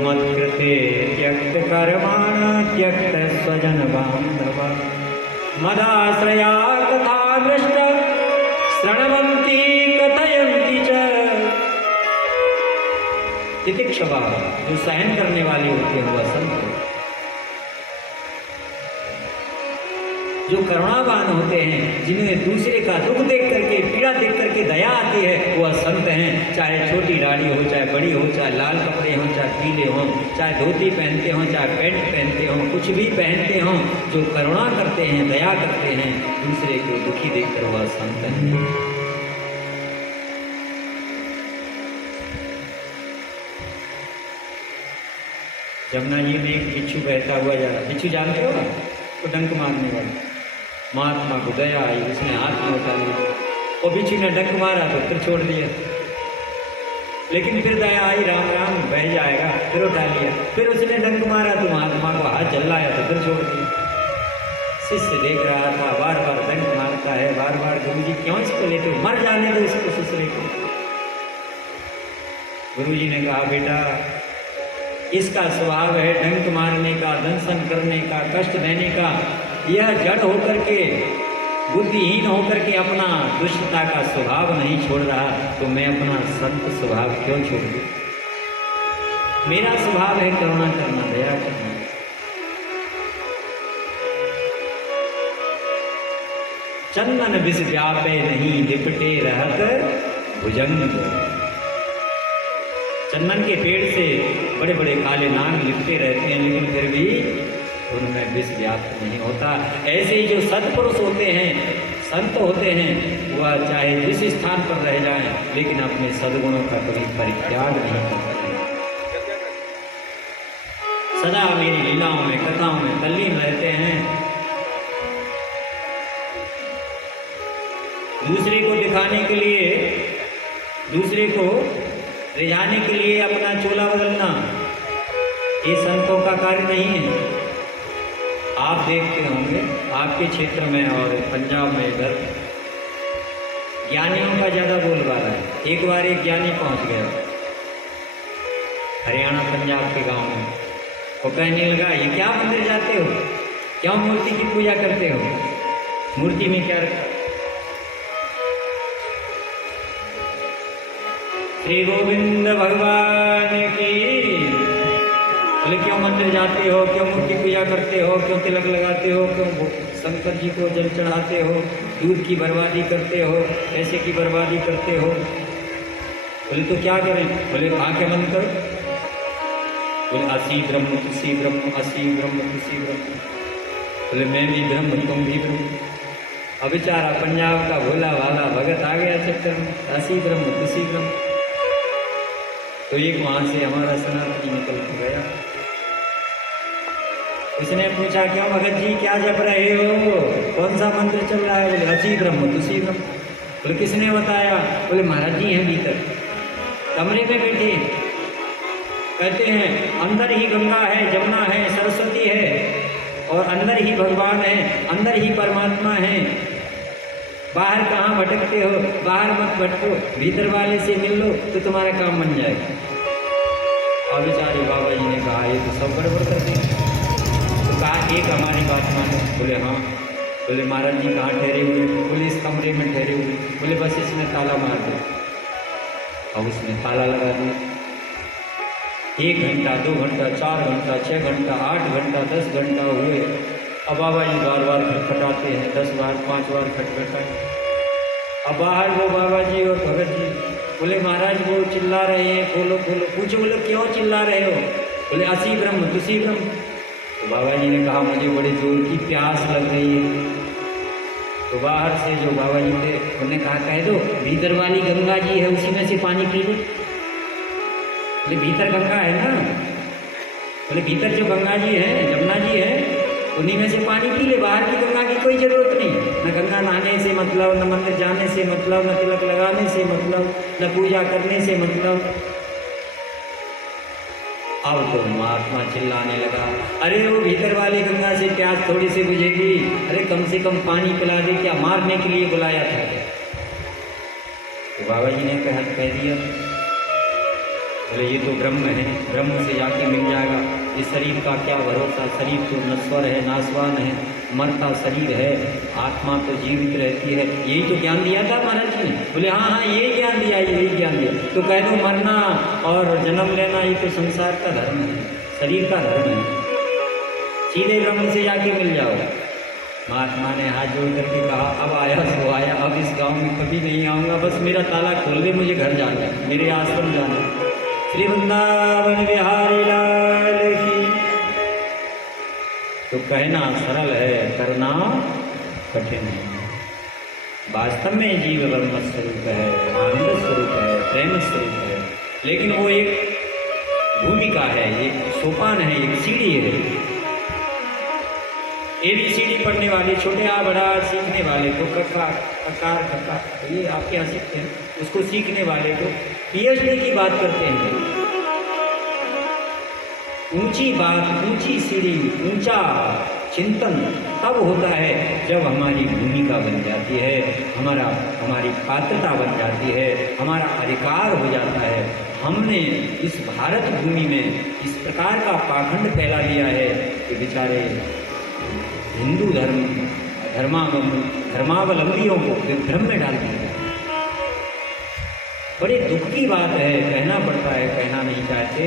मत्कृते त्यक्तकर्माणः त्यक्तस्वजनबान्धवाः मदाश्रया कथादृष्ट शृण्वन्ति कथयन्ति च। तितिक्षवा जो सहन करने वाली होती है वह संत है। जो करुणावान होते हैं, जिन्हें दूसरे का दुख देख करके, पीड़ा देख करके दया आती है, वह संत हैं। चाहे छोटी दाढ़ी हो, चाहे बड़ी हो, चाहे लाल कपड़े हों, चाहे पीले हों, चाहे धोती पहनते हों, चाहे पैंट पहनते हों, कुछ भी पहनते हों, जो करुणा करते हैं, दया करते हैं, दूसरे को दुखी देखकर वह संत है। जमुना जी में एक बिच्छू बहता हुआ जा रहा। बिच्छू जानते हो ना, तो डंक मारने वाला। महात्मा को दया आई, उसने हाथ में उठा लिया और बिच्छू ने डंक मारा तो फिर छोड़ दिया। लेकिन फिर दया आई, राम राम बह जाएगा, फिर उठा लिया। फिर उसने डंक मारा तो महात्मा को हाथ जलाया तो फिर छोड़ दिया। शिष्य देख रहा था, बार बार डंक मारता है, बार बार गुरुजी क्यों इसको लेते हो, मर जाने दो इसको ससुरे को। गुरुजी ने कहा बेटा इसका स्वभाव है डंक मारने का, दंशन करने का, कष्ट देने का। यह जड़ होकर के, बुद्धिहीन होकर के अपना दुष्टता का स्वभाव नहीं छोड़ रहा, तो मैं अपना संत स्वभाव क्यों छोड़ दूं? मेरा स्वभाव है करुणा करना, दया करना। चंदन विष व्यापे नहीं लिपटे रहत भुजंग। चंदन के पेड़ से बड़े बड़े काले नाग लिपटे रहते हैं, लेकिन फिर भी उनमें विष व्याप्त नहीं होता। ऐसे ही जो सत्पुरुष होते हैं, संत होते हैं, वह चाहे जिस स्थान पर रह जाएं, लेकिन अपने सद्गुणों का कभी परित्याग नहीं करते। सदा मेरी लीलाओं में, कथाओं में तल्लीन रहते हैं। दूसरे को दिखाने के लिए, दूसरे को रिझाने के लिए अपना चोला बदलना, ये संतों का कार्य नहीं है। आप देखते होंगे आपके क्षेत्र में और पंजाब में इधर ज्ञानियों का ज़्यादा बोलबाला है। एक बार एक ज्ञानी पहुंच गया हरियाणा पंजाब के गांव में। वो कहने लगा ये क्या मंदिर जाते हो, क्यों मूर्ति की पूजा करते हो, मूर्ति में क्या रखा? श्री गोविंद भगवान की। बोले क्यों मंदिर जाते हो, क्यों मूर्ति पूजा करते हो, क्यों तिलक लगाते हो, क्यों शंकर जी को जल चढ़ाते हो, दूध की बर्बादी करते हो, पैसे की बर्बादी करते हो? बोले तो क्या करें? बोले आंखें बंद करो। बोले असी ब्रह्म तुसी ब्रह्म, असी ब्रह्म तुसी ब्रह्म। बोले मैं भी ब्रह्म तुम भी ब्रह्म। अब बेचारा पंजाब का भोला भाला भगत आ गया चक्कर में, असी ब्रह्म तुसी ब्रह्म। तो एक वहाँ से हमारा सनातनी निकल के गया। उसने पूछा क्यों भगत जी क्या जप रहे हो, कौन सा मंत्र चल रहा है? बोले असी ब्रह्म तुसी ब्रह्म। बोले किसने बताया? बोले महाराज जी हैं भीतर कमरे में बैठे, कहते हैं अंदर ही गंगा है, जमुना है, सरस्वती है, और अंदर ही भगवान है, अंदर ही परमात्मा है। बाहर कहाँ भटकते हो, बाहर मत भटको, भीतर वाले से मिल लो तो तुम्हारा काम बन जाएगा। और बेचारे बाबा जी ने कहा ये तो सब गड़बड़ कर देंगे। तो कहा एक हमारी बात मानो। बोले हाँ। बोले महाराज जी कहाँ ठहरे हुए? बोले इस कमरे में ठहरे हुए। बोले बस इसमें ताला मार दो। और उसने ताला लगा दिया। 1 घंटा, 2 घंटा, 4 घंटा, 6 घंटा, 8 घंटा, 10 घंटा हुए। अब बाबा जी बार बार खटखटाते हैं, 10 बार 5 बार खटखटाए। अब बाहर वो बाबा जी और भगत जी बोले महाराज वो चिल्ला रहे हैं, खोलो खोलो। पूछो बोले क्यों चिल्ला रहे हो? बोले असी ब्रह्म तुसी ब्रह्म। तो बाबा जी ने कहा मुझे बड़ी जोर की प्यास लग रही है। तो बाहर से जो बाबा जी थे उन्होंने कहा कह दो भीतर वाली गंगा जी है उसी में से पानी पी लो। बोले भीतर गंगा है ना? बोले भीतर जो गंगा जी है, जमुना जी है, उन्हीं में से पानी पी ले, बाहर की गंगा की कोई जरूरत नहीं। न गंगा नहाने से मतलब, न मंदिर जाने से मतलब, न तिलक लगाने से मतलब, न पूजा करने से मतलब। अब तो महात्मा चिल्लाने लगा, अरे वो भीतर वाली गंगा से प्यास थोड़ी सी बुझेगी, अरे कम से कम पानी पिला दे, क्या मारने के लिए बुलाया था क्या? तो बाबा जी ने कह दिया, बोले ये तो ब्रह्म है, ब्रह्म से जाके मिल जाएगा, इस शरीर का क्या भरोसा, शरीर तो नश्वर है, नासवान है, मरता शरीर है, आत्मा तो जीवित रहती है। यही तो ज्ञान दिया था महाराज जी ने। बोले हाँ हाँ यही ज्ञान दिया, यही ज्ञान दिया। तो कह दो मरना और जन्म लेना ये तो संसार का धर्म है, शरीर का धर्म है, सीधे ब्रह्म से जाके मिल जाओ। महात्मा ने हाथ जोड़ करके कहा, अब आया सो आया, अब इस गांव में कभी नहीं आऊँगा, बस मेरा ताला खोल दे, मुझे घर जाना है, मेरे आश्रम जाना है। श्री वृंदावन बिहारी लाल की। तो कहना सरल है, करना कठिन है। वास्तव में जीव ब्रह्म स्वरूप है, आनंद स्वरूप है, प्रेम स्वरूप है, लेकिन वो एक भूमिका है, एक सोपान है, एक सीढ़ी है। ABCD पढ़ने वाले, छोटे आ बड़ा सीखने वाले को ककार ककार ये आप क्या सीखते हैं, उसको सीखने वाले को PhD की बात करते हैं। ऊंची बात, ऊंची सीढ़ी, ऊंचा चिंतन तब होता है जब हमारी भूमिका बन जाती है, हमारी पात्रता बन जाती है, हमारा अधिकार हो जाता है। हमने इस भारत भूमि में इस प्रकार का पाखंड फैला दिया है कि बेचारे हिंदू धर्मावलंबियों को विभ्रम में डाल दिया। बड़े दुख की बात है, कहना पड़ता है, कहना नहीं चाहते।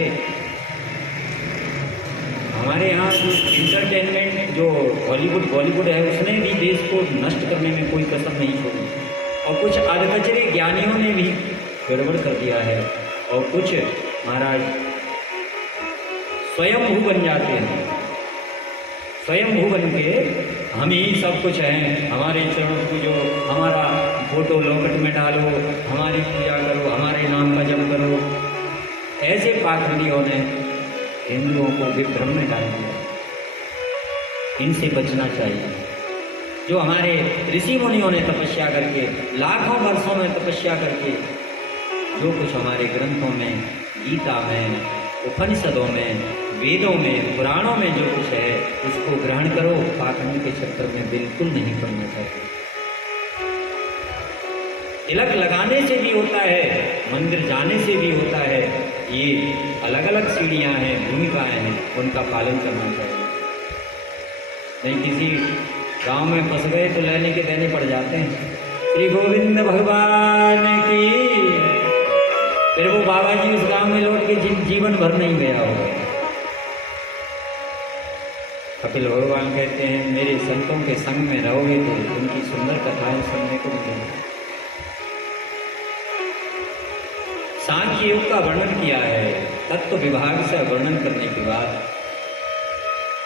हमारे यहाँ जो इंटरटेनमेंट जो बॉलीवुड है, उसने भी देश को नष्ट करने में कोई कसर नहीं छोड़ी, और कुछ अधकचरे ज्ञानियों ने भी गड़बड़ कर दिया है, और कुछ महाराज स्वयंभू बन जाते हैं। स्वयंभू बन के हम ही सब कुछ हैं, हमारे चरणों को जो हमारा फोटो लॉकेट में डालो, हमारी पूजा करो, हमारे नाम का जप करो। ऐसे पाखंडियों ने हिंदुओं को विभ्रम में डाल दिया। इनसे बचना चाहिए। जो हमारे ऋषि मुनियों ने तपस्या करके, लाखों वर्षों में तपस्या करके, जो कुछ हमारे ग्रंथों में, गीता में, उपनिषदों में, वेदों में, पुराणों में जो कुछ है, उसको ग्रहण करो। पाखंड के चक्कर में बिल्कुल नहीं पड़ना चाहिए। तिलक लगाने से भी होता है, मंदिर जाने से भी होता है। ये अलग अलग सीढ़ियाँ हैं, भूमिकाएं हैं, उनका पालन करना चाहिए। नहीं किसी गांव में फंस गए तो लेने के देने पड़ जाते हैं। श्री गोविंद भगवान की। फिर वो बाबा जी उस गांव में लौट के जीवन भर नहीं गया होगा। कपिल भगवान कहते हैं, मेरे संतों के संग में रहोगे तो उनकी सुंदर कथाएं सुनने को मिलेगी। सांख्य योग का वर्णन किया है। तत्व विभाग से वर्णन करने के बाद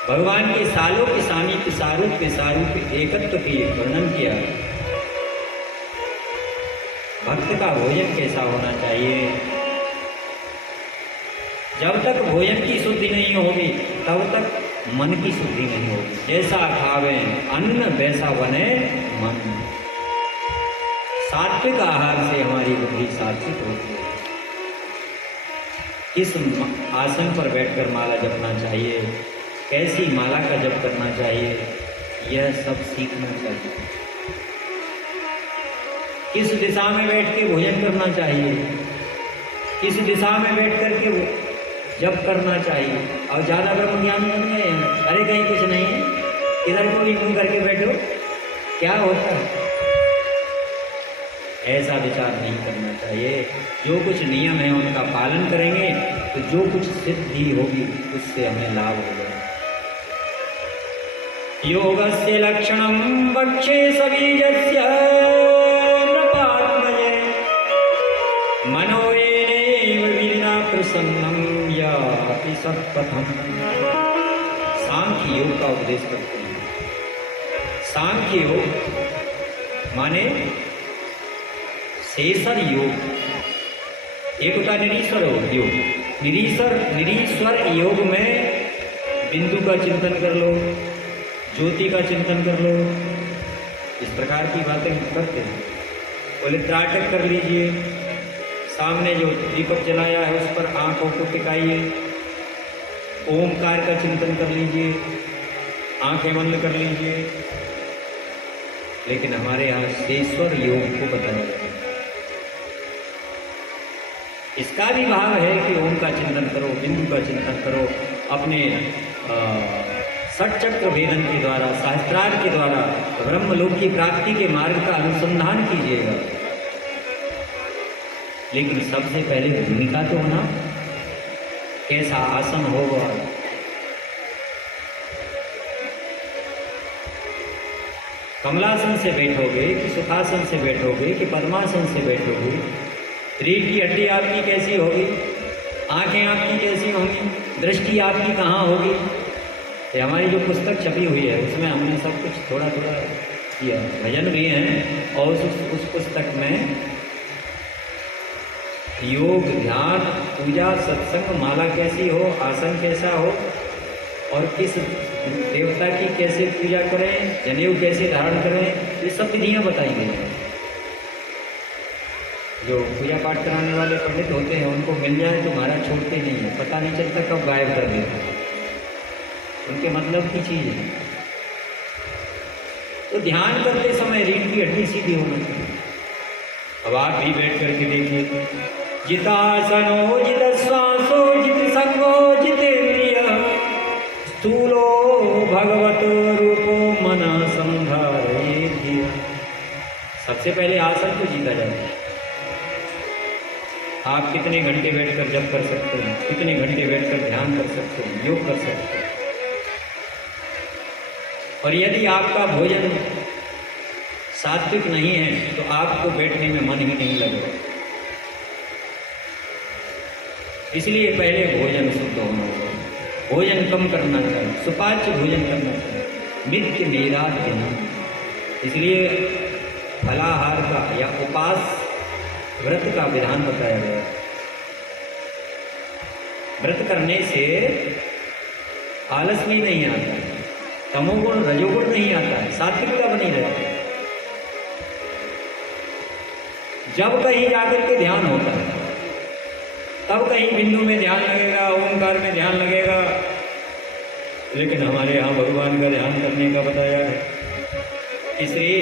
भगवान के सालों के सामीप्य, सारूप एकत्व की वर्णन किया। भक्त का भोजन कैसा होना चाहिए? जब तक भोजन की शुद्धि नहीं होगी तब तक मन की शुद्धि नहीं होगी। जैसा खावे अन्न वैसा बने मन। सात्विक आहार से हमारी बुद्धि सात्विक होती है। किस आसन पर बैठकर माला जपना चाहिए, कैसी माला का जप करना चाहिए, यह सब सीखना चाहिए। किस दिशा में बैठ के भोजन करना चाहिए, किस दिशा में बैठ करके जप करना चाहिए। और ज़्यादा ब्रह्म ज्ञान नहीं है, अरे कहीं कुछ नहीं है, इधर को भी मुँह करके बैठो, क्या होता है? ऐसा विचार नहीं करना चाहिए। जो कुछ नियम है उनका पालन करेंगे तो जो कुछ सिद्धि होगी उससे हमें लाभ होगा। योगस्य लक्षणं वक्षे सबीजस्य नृपात्मजे मनोरेणैव विना प्रसन्नं याति सत्पथम्। सांख्य योग का उपदेश करते हैं। सांख्य योग माने शेषर योग, एक होता निरीश्वर योग। निरीश्वर योग में बिंदु का चिंतन कर लो, ज्योति का चिंतन कर लो, इस प्रकार की बातें करते हैं। बोले त्राटक कर लीजिए, सामने जो दीपक जलाया है उस पर आंखों को टिकाइए, ओमकार का चिंतन कर लीजिए, आंखें बंद कर लीजिए, लेकिन हमारे यहाँ शेषवर योग को बताया गया है। इसका भी भाव है कि ओम का चिंतन करो, बिंदु का चिंतन करो, अपने षटचक्र भेदन के द्वारा, सहस्त्रार के द्वारा ब्रह्मलोक की प्राप्ति के मार्ग का अनुसंधान कीजिएगा। लेकिन सबसे पहले भूमिका तो होना, कैसा आसन होगा, कमलासन से बैठोगे कि सुखासन से बैठोगे कि पद्मासन से बैठोगे, रीढ़ की हड्डी आपकी कैसी होगी, आंखें आपकी कैसी होंगी, दृष्टि आपकी कहाँ होगी। ये हमारी जो पुस्तक छपी हुई है उसमें हमने सब कुछ थोड़ा थोड़ा किया, भजन भी हैं, और उस पुस्तक में योग, ध्यान, पूजा, सत्संग, माला कैसी हो, आसन कैसा हो, और किस देवता की कैसे पूजा करें, जनेऊ कैसे धारण करें, ये सब विधियाँ बताई गई हैं। जो पूजा पाठ कराने वाले पंडित होते हैं उनको मिल जाए तो महाराज छोड़ते नहीं है, पता नहीं चलता कब गायब कर देते हैं, उनके मतलब की चीज़ है। तो ध्यान करते समय रीढ़ की हड्डी सीधी होना चाहिए। अब आप भी बैठ करके देखिए, जितासनो जित श्वासो जित संगो जितेन्द्रिय स्थूलो भगवत रूपो मन संधारयेति। सबसे पहले आसन को जीता जाता है। आप कितने घंटे बैठकर जप कर सकते हैं, कितने घंटे बैठकर ध्यान कर सकते हैं, योग कर सकते हैं। और यदि आपका भोजन सात्विक नहीं है तो आपको बैठने में मन ही नहीं लगेगा। इसलिए पहले भोजन शुद्ध होना चाहिए, भोजन कम करना चाहिए, सुपाच्य भोजन करना चाहिए, नित्य निरात देना। इसलिए फलाहार का या उपास व्रत का विधान बताया गया। व्रत करने से आलस भी नहीं आता, तमोगुण रजोगुण नहीं आता है, सात्विकता बनी रहती है। जब कहीं जाकर के ध्यान होता है तब कहीं बिंदु में ध्यान लगेगा, ओंकार में ध्यान लगेगा, लेकिन हमारे यहाँ भगवान का ध्यान करने का बताया है। इसलिए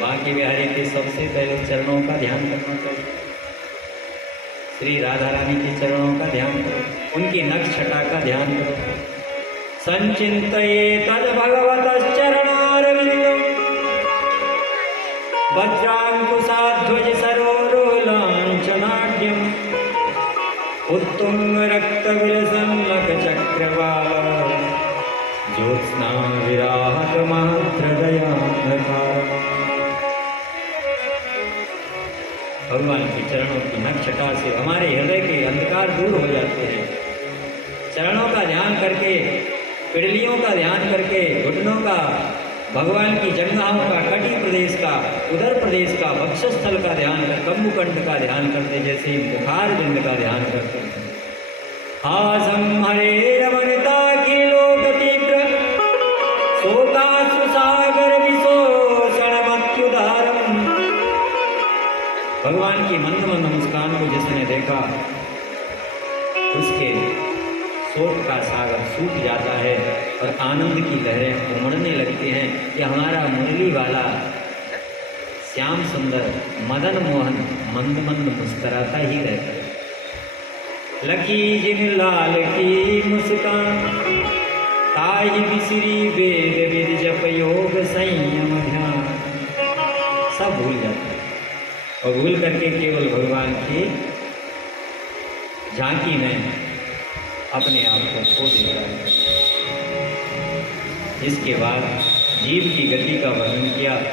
बांके बिहारी के सबसे पहले चरणों का ध्यान करना चाहिए। श्री राधा रानी के चरणों का ध्यान करो, उनकी नक्ष छटा का ध्यान करो। संचिन्तये तद भगवतश्चरणारविन्दं वज्राङ्कुशाध्वज सरोरुलाञ्छनाढ्यम् उत्तुङ्गरक्तविलसल्लकचक्रवाल ज्योत्स्ना विराहकमहद्हृदयान्धकारम्। भगवान के चरणों की नक्षटा से हमारे हृदय के अंधकार दूर हो जाते हैं। चरणों का ध्यान करके, पिड़लियों का ध्यान करके, घुटनों का, भगवान की जंघाओं का, कटी प्रदेश का, उदर प्रदेश का, वक्षस्थल का ध्यान कर, कम्बुकंठ का ध्यान करते, जैसे मुखार बिंद का ध्यान करते हैं। हासम हरे रमणता की लोक तीव्र शोकाश्रु सागर विशोषण मत्युदारम। भगवान की मंद मंद मुस्कान को जिसने देखा उसके शोक का सागर सूख जाता है और आनंद की लहरें उमड़ने लगती हैं कि हमारा मुरली वाला श्याम सुंदर मदन मोहन मंद मंद मुस्कराता ही रहता है। लकी जिन लाल की मुस्कान ताई बिसरी वेद विद जप योग संयम ध्यान, सब भूल जाता है और भूल करके केवल भगवान की झांकी में अपने आप को खो देता है। इसके बाद जीव की गति का वर्णन किया तो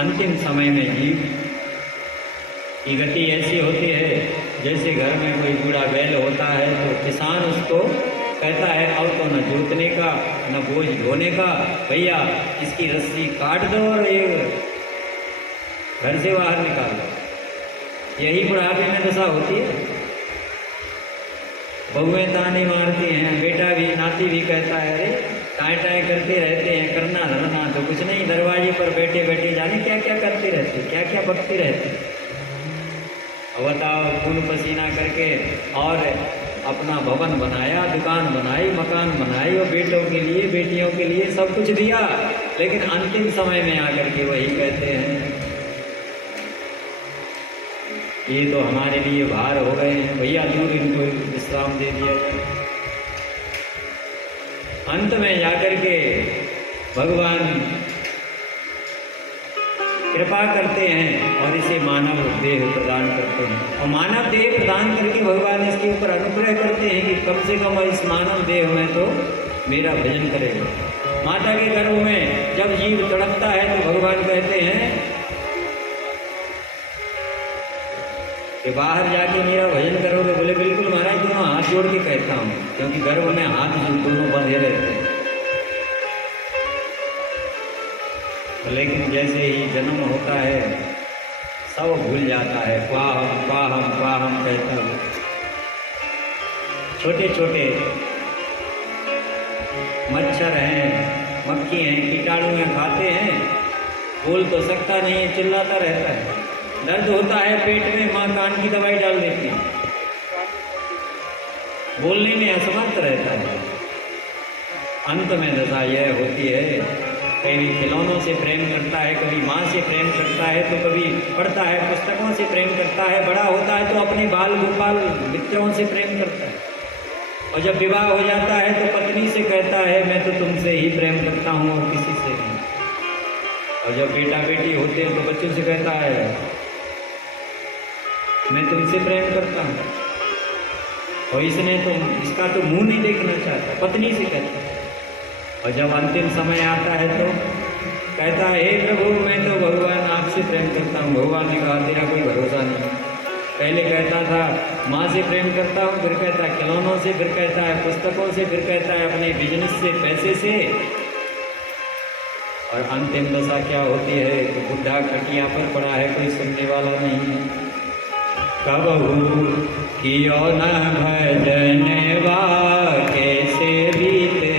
अंतिम समय में जीव की गति ऐसी होती है जैसे घर में कोई बूढ़ा बैल होता है तो किसान उसको कहता है अब तो न जोतने का न बोझ ढोने का, भैया इसकी रस्सी काट दो और ये घर से बाहर निकाल दो। यही बुढ़ापे में दशा होती है। बहुएं ताने मारती हैं, बेटा भी नाती भी कहता है अरे टाएं टाएं करते रहते हैं, करना धरना तो कुछ नहीं, दरवाजे पर बैठे बैठे जाने क्या क्या करते रहते, क्या क्या बकते रहते। अब बताओ खून पसीना करके और अपना भवन बनाया, दुकान बनाई, मकान बनाई और बेटों के लिए, बेटियों के लिए सब कुछ दिया, लेकिन अंतिम समय में आकर के वही कहते हैं ये तो हमारे लिए भार हो गए हैं, भैया दूर इनको विश्राम दे दिया जाए। अंत में जाकर के भगवान कृपा करते हैं और इसे मानव देह प्रदान करते हैं, और मानव देह प्रदान करके भगवान इसके ऊपर अनुग्रह करते हैं कि कम से कम इस मानव देह में तो मेरा भजन करेगा। माता के गर्भ में जब जीव तड़पता है तो भगवान कहते हैं कि बाहर जाके मेरा भजन करोगे? बोले बिल्कुल महाराज, दोनों हाथ जोड़ के कहता हूँ, क्योंकि गर्भ में हाथ दोनों बंधे रहते हैं। लेकिन जैसे ही जन्म होता है सब भूल जाता है, पाहम पाहम पाहम कहता है। छोटे छोटे मच्छर हैं, मक्खी हैं, कीटाणु हैं, खाते हैं, बोल तो सकता नहीं है, चिल्लाता रहता है। दर्द होता है पेट में, माँ कान की दवाई डाल देती है, बोलने में असमर्थ रहता है। अंत में दशा यह होती है, कभी खिलौनों से प्रेम करता है, कभी माँ से प्रेम करता है, तो कभी पढ़ता है, पुस्तकों से प्रेम करता है, बड़ा होता है तो अपने बाल गोपाल मित्रों से प्रेम करता है, और जब विवाह हो जाता है तो पत्नी से कहता है मैं तो तुमसे ही प्रेम करता हूँ और किसी से नहीं। और जब बेटा बेटी होते हैं तो बच्चों से कहता है मैं तुमसे प्रेम करता हूँ, और इसका तो मुंह नहीं देखना चाहता, पत्नी से कहता है। और जब अंतिम समय आता है तो कहता है हे प्रभु मैं तो भगवान आपसे प्रेम करता हूँ। भगवान ने कहा तेरा कोई भरोसा नहीं। पहले कहता था माँ से प्रेम करता हूँ, फिर कहता है खिलौनों से, फिर कहता है पुस्तकों से, फिर कहता है अपने बिजनेस से, पैसे से, और अंतिम दशा क्या होती है तो बुढ़ा खटिया पर पड़ा है, कोई सुनने वाला नहीं। कबहू कियो न भजनवा कैसे बीते,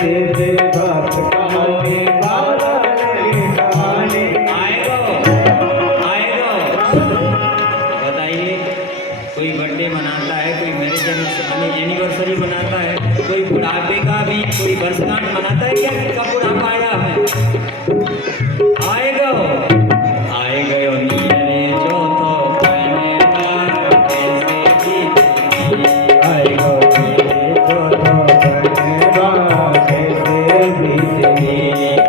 से भक्त कहाने बाबा लगे कहाने। आएगा बताइए, कोई बर्थडे मनाता है, कोई मैरिज एनिवर्सरी मनाता है, कोई बुढ़ापे का भी कोई वर्षगांठ मनाता है क्या? कब बुढ़ापा आया हमें? आएगा नीरे चौथो कहने का कैसे बीतेगी। आएगा मेरे चौथा बनवा कैसे बीतेगी।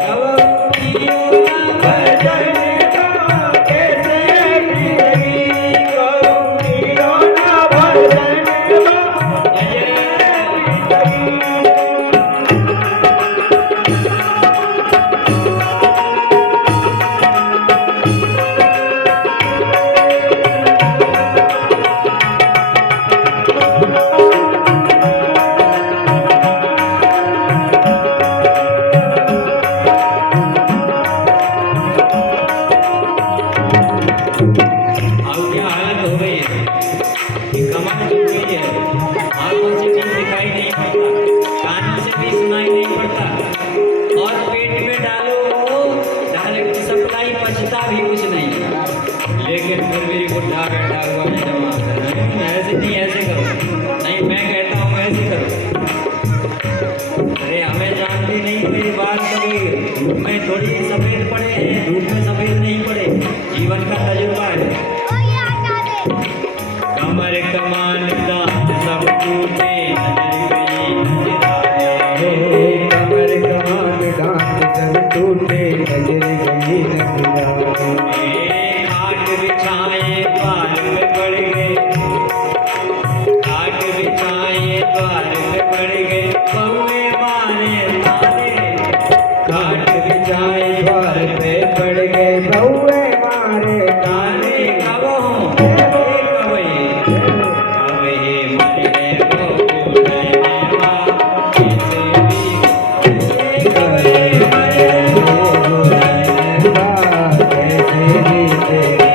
अब जियो ना भजन का कैसे बीतेगी। करूँगी ना भजन का कैसे बीतेगी। अब क्या हालत हो गई है कि कमर झुक गई है, आंखों से भी दिखाई नहीं पड़ता, कानों से भी सुनाई नहीं पड़ता, और पेट में डालो डायरेक्ट सप्लाई पचता भी कुछ नहीं, लेकिन फिर भी बुढ़ा बैठा हुआ है जमा नहीं ऐसे नहीं, ऐसे करो नहीं, मैं कहता हूँ ऐसे करो। अरे हमें जानती नहीं मेरी बात, कभी धूप में थोड़ी सफेद पड़े हैं, धूप में सफेद नहीं पड़े, जीवन का तजुर्बा है। कमर कमान दांत सब टूटे, नजर गई नजराने। कमर कमान दांत सब टूटे, नजर गई नजराने। खाट बिछाए द्वार पे पड़ गए, खाट बिछाए द्वार पे पड़ गए, बहुए मारे ताने। खाट बिछाए द्वार पे पड़ गए, बहुए मारे ताने ताने। कब हों कब ये मरे बहू नैना कैसे भी कब ये मरे बहू नैना कैसे बीतेगी।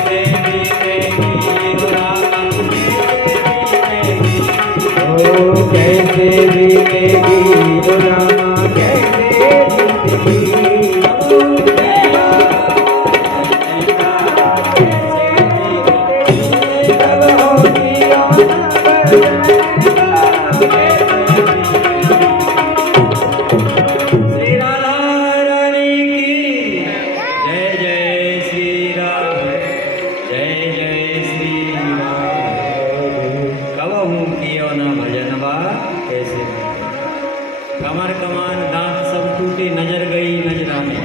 कैसे बीतेगी राम कैसे कैसे बीतेगी। बीतेगी ओ रामा कैसे बीतेगी। तब होगी श्री राधा रानी की जय जय श्री राम, जय जय श्री राम। कबहू कियो न भजनवा कैसे कमर कमान दांत सब टूटे, नजर गई नजराने।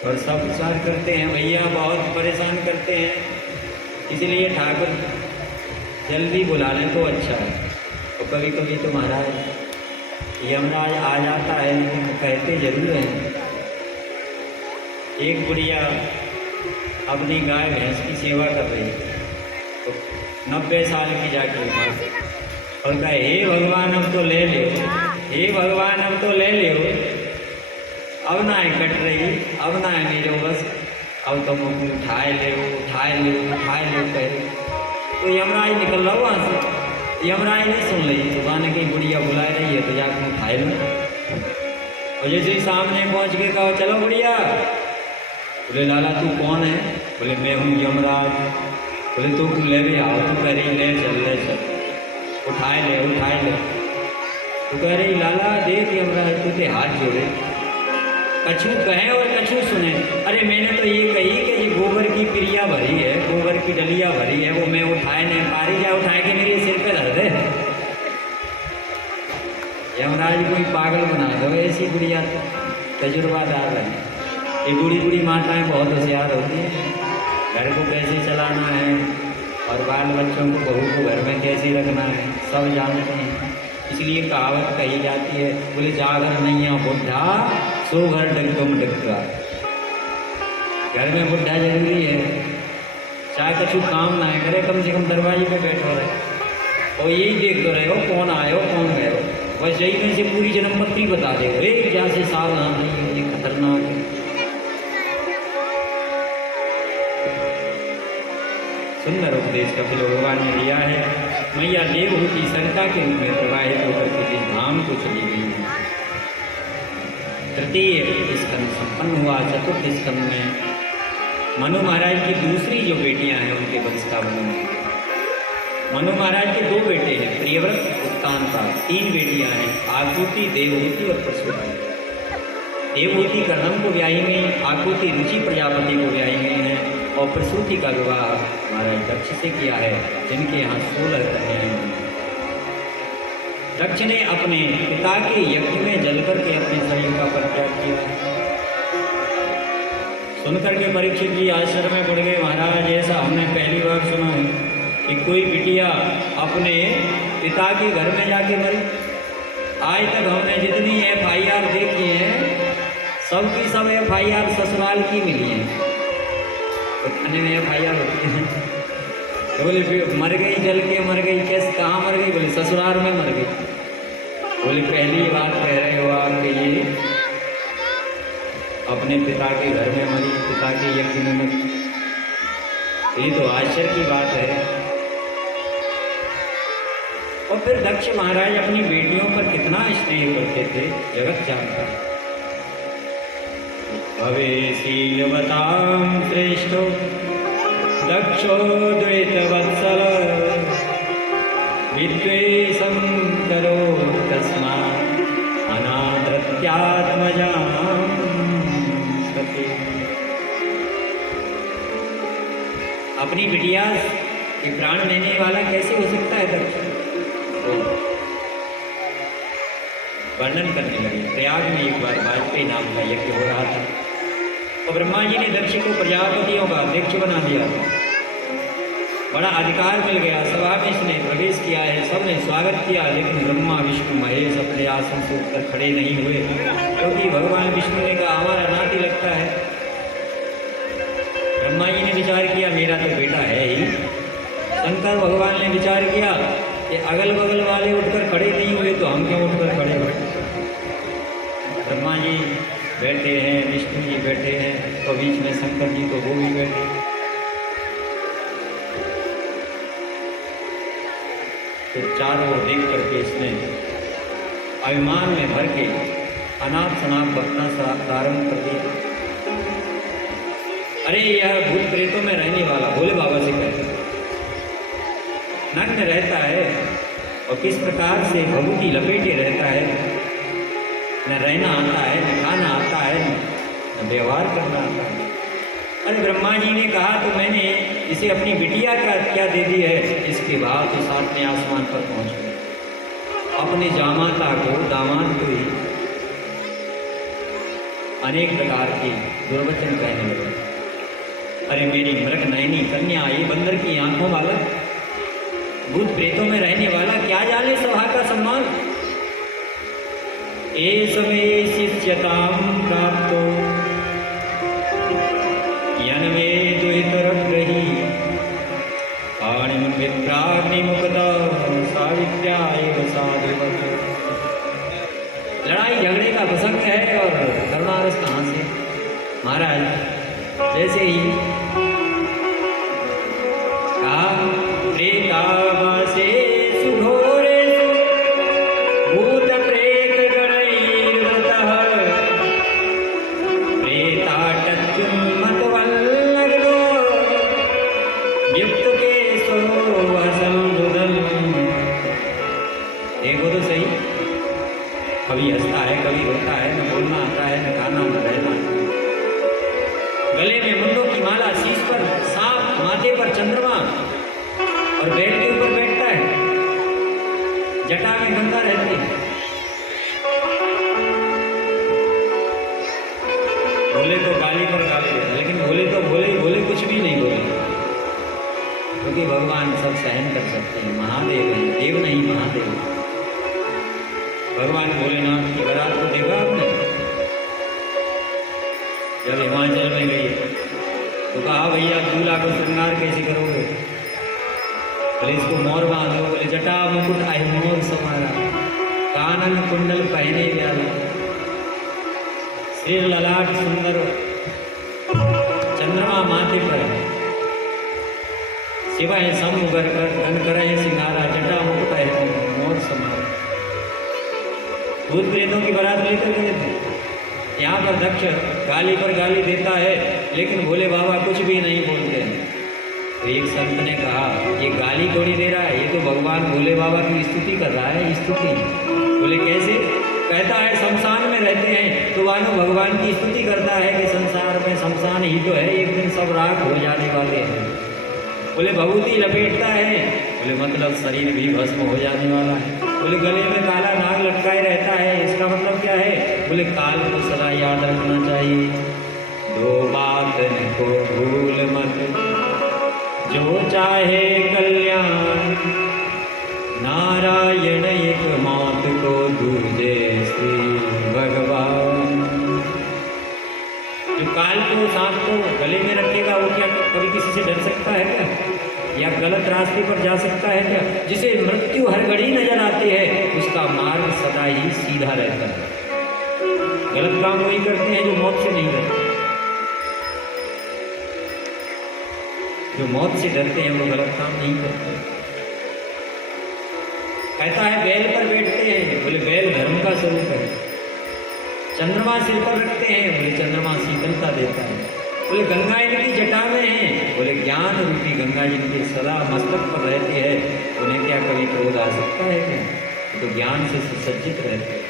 और सब विचार करते हैं भैया बहुत परेशान करते हैं, इसलिए ठाकुर जल्दी बुला लें तो अच्छा है। और कभी कभी तो महाराज यमराज आ जाता है, लेकिन कहते जरूर हैं। एक बुढ़िया अपनी गाय भैंस की सेवा कर रही है, तो 90 साल की जाके और कहे हे भगवान अब तो ले लो, हे भगवान अब तो ले लो, अब ना है कट रही, अब ना है मेरे बस, अब तुम उठाए ले कहे। तो यमराज निकल रहा वहाँ से, यमराज नहीं सुन रही, दुकान की बुढ़िया बुला रही है तो जाकर उठाए लो। और जैसे ही सामने पहुँच के कहो चलो बुढ़िया, बोले लाला तू कौन है? बोले मैं हूँ यमराज। बोले तू ले भी आओ, तू कह रही ले चल, उठाए ले। तो कह रही लाला देख यमराज तुझे हाथ जोड़े, कछु कहे और कछु सुने। अरे मैंने तो ये कही कि ये गोबर की पिरिया भरी है, गोबर की डलिया भरी है, वो मैं उठाए नहीं पा रही, जा उठाए के मेरे सिर पे धर दे। यमराज कोई पागल बना दो, ऐसी बुढ़िया तजुर्बादार है। ये बूढ़ी माताएं बहुत होशियार होती हैं, घर को कैसे चलाना है और बाल बच्चों को बहू को घर में कैसे रखना है सब जानते हैं। इसलिए कहावत कही जाती है, बोले जागर नैया बुढ़ा सो घर डगम डग्गा। घर में बुढ़ा जरूरी है, चाहे कछु काम ना है करे, कम से कम दरवाजे पे बैठो रहे और यही देखते रहे हो कौन आए हो कौन गए हो। बस यही में से पूरी जन्म पत्री बता दे, एक जहाँ से सावधान नहीं, ये खतरनाक है। सुंदर उपदेश कपिल भगवान ने दिया है। मैया देवहूति संका के रूप में प्रवाहित होकर के जिस धाम को चली गई है। तृतीय स्कंद संपन्न हुआ। चतुर्थ स्कंद में मनु महाराज की दूसरी जो बेटियां हैं उनके वंश का वर्णन। मनु महाराज के 2 बेटे हैं, प्रियव्रत उत्तानता। 3 बेटियां हैं, आकृति, देवहूति और प्रसूति। देवहूति कर्दम को ब्याही गई, आकृति रुचि प्रजापति को ब्याही गई है और प्रसूति का विवाह महाराज दक्ष से किया है, जिनके यहाँ 16 कन्याएं हैं। दक्ष ने अपने पिता के यज्ञ में जल करके अपने शरीर का परित्याग किया। सुनकर के परीक्षित जी आश्चर्य में पड़ गए, महाराज ऐसा हमने पहली बार सुना है कि कोई बिटिया अपने पिता के घर में जाके मरी। आज तक हमने जितनी FIR देखी है सबकी सब FIR ससुराल की मिली है। तो थाने में FIR होती है, तो बोले मर गई, जल के मर गई, कैसे कहाँ मर गई? बोले ससुराल में मर गई। बोले पहली बात कह रहे हो आप कि ये अपने पिता के घर में मरी, पिता के यज्ञ में मरी, ये तो आश्चर्य की बात है। और फिर दक्ष महाराज अपनी बेटियों पर कितना स्नेह करते थे, जगत जानता है। भवेशीलवतां श्रेष्ठो दक्षो द्वैतवत्सल विद्वेषं करोति तस्मात् अनादृत्यात्मजां सती। अपनी बिटिया के प्राण लेने वाला कैसे हो सकता है दक्ष? वर्णन करने लगे। प्रयाग में एक बार वाजपेयी नाम का यज्ञ हो रहा था, तो ब्रह्मा जी ने दक्ष को प्रजापतियों का अध्यक्ष बना दिया। बड़ा अधिकार मिल गया, सभा में इसने प्रवेश किया है, सबने स्वागत किया, लेकिन ब्रह्मा विष्णु महेश अपने आसन से उठकर खड़े नहीं हुए, क्योंकि भगवान विष्णु ने कहा हमारा नाती लगता है। ब्रह्मा जी ने विचार किया मेरा तो बेटा है ही। शंकर भगवान ने विचार किया कि अगल बगल वाले उठकर खड़े नहीं हुए तो हम क्यों उठकर खड़े हुए। ब्रह्मा जी बैठे हैं, विष्णु जी बैठे हैं, तो बीच में शंकर जी तो वो भी बैठे। तो चारों ओर देख करके इसने अभिमान में भर के अनाथ शनाथ बकना प्रारंभ कर दिया। अरे यह भूत प्रेतों में रहने वाला भोले बाबा से कहते नग्न रहता है और किस प्रकार से भभूति लपेटे रहता है, न रहना आता है, न खाना आता है, न व्यवहार करना आता है। अरे ब्रह्मा जी ने कहा तो मैंने इसे अपनी बिटिया का क्या दे दी है। इसके बाद तो 7वें आसमान पर पहुंच गए, अपने जामाता को दामाद को ही अनेक प्रकार के दुर्वचन कहने लगे। अरे मेरी मृग नयनी कन्या, ये बंदर की आंखों वाला, भूत प्रेतों में रहने वाला, क्या जाने सभा का सम्मान। एष मे शिष्यतां प्राप्तो यन्मे दुहितरग्रही पाणिं विप्राग्निमुखता सावित्र्या एव साधुवत्। लड़ाई झगड़े का प्रसंग है और धर्मारस कहाँ से। महाराज जैसे ही कहा प्रेतावासे सुघोरेषु भूत प्रेत गणैर्वृतः प्रेताटच्युन्मतवल्लग्नो युक्तकेशो वसंदुदन्। देखो तो सही, कभी हंसता है, कभी रोता है, न बोलना आता है, न खाना, न रहना। गले में मुंडों की माला, शीश पर सांप, माथे पर चंद्रमा और बेड के ऊपर बैठता है, जटा में गंगा रहती है। भोले तो गाली पर गाली है, लेकिन भोले तो भोले कुछ भी नहीं बोले, क्योंकि भगवान सब सहन कर सकते हैं। महादेव हैं, देव नहीं महादेव। भगवान भोलेनाथ की बारात को देखा आपने? जब हिमाचल में गई तो कहा भैया दूल्हा को श्रृंगार कैसे करोगे? बोले इसको मोर बांधो। बोले जटा मुकुट आए मोर समारा, कान कानन कुंडल पहने व्याला, सिर ललाट सुंदर, चंद्रमा माथे पर, शिवाय समुगर घन करय सिंगारा, जटा मुकुट है मोर समारा। भूत प्रेतों की बारात लेकर गए थे। यहाँ पर दक्ष गाली पर गाली देता है, लेकिन भोले बाबा कुछ भी नहीं बोलते हैं। तो एक संत ने कहा, ये गाली थोड़ी दे रहा है, ये तो भगवान भोले बाबा की स्तुति कर रहा है। स्तुति बोले कैसे? कहता है शमशान में रहते हैं तो मानो भगवान की स्तुति करता है कि संसार में शमशान ही तो है, एक दिन सब राख हो जाने वाले हैं। बोले भभूति लपेटता है, बोले मतलब शरीर भी भस्म हो जाने वाला है। बोले गले में काला नाग लटकाए रहता है, इसका मतलब क्या है? बोले काल को सदा याद रखना चाहिए। दो बात को भूल मत, जो चाहे कल्याण, नारायण एक मौत को दूजे श्री भगवान। जो काल को सांप को गले में रखेगा वो क्या कभी किसी से डर सकता है क्या? या गलत रास्ते पर जा सकता है क्या? जिसे मृत्यु हर घड़ी नजर आती है उसका मार्ग सदा ही सीधा रहता है। गलत काम वही करते हैं जो मौत से नहीं डरते। जो मौत से डरते हैं वो गलत काम नहीं करते। कहता है बैल पर बैठते हैं, बोले बैल धर्म का स्वरूप है। चंद्रमा सिर पर रखते हैं, बोले चंद्रमा शीतलता देता है। बोले गंगा इनकी जटा में है, बोले ज्ञान रूपी गंगा जिनके सदा मस्तक पर रहती है, उन्हें क्या कभी क्रोध आ सकता है क्या? तो ज्ञान से सुसज्जित रहते हैं।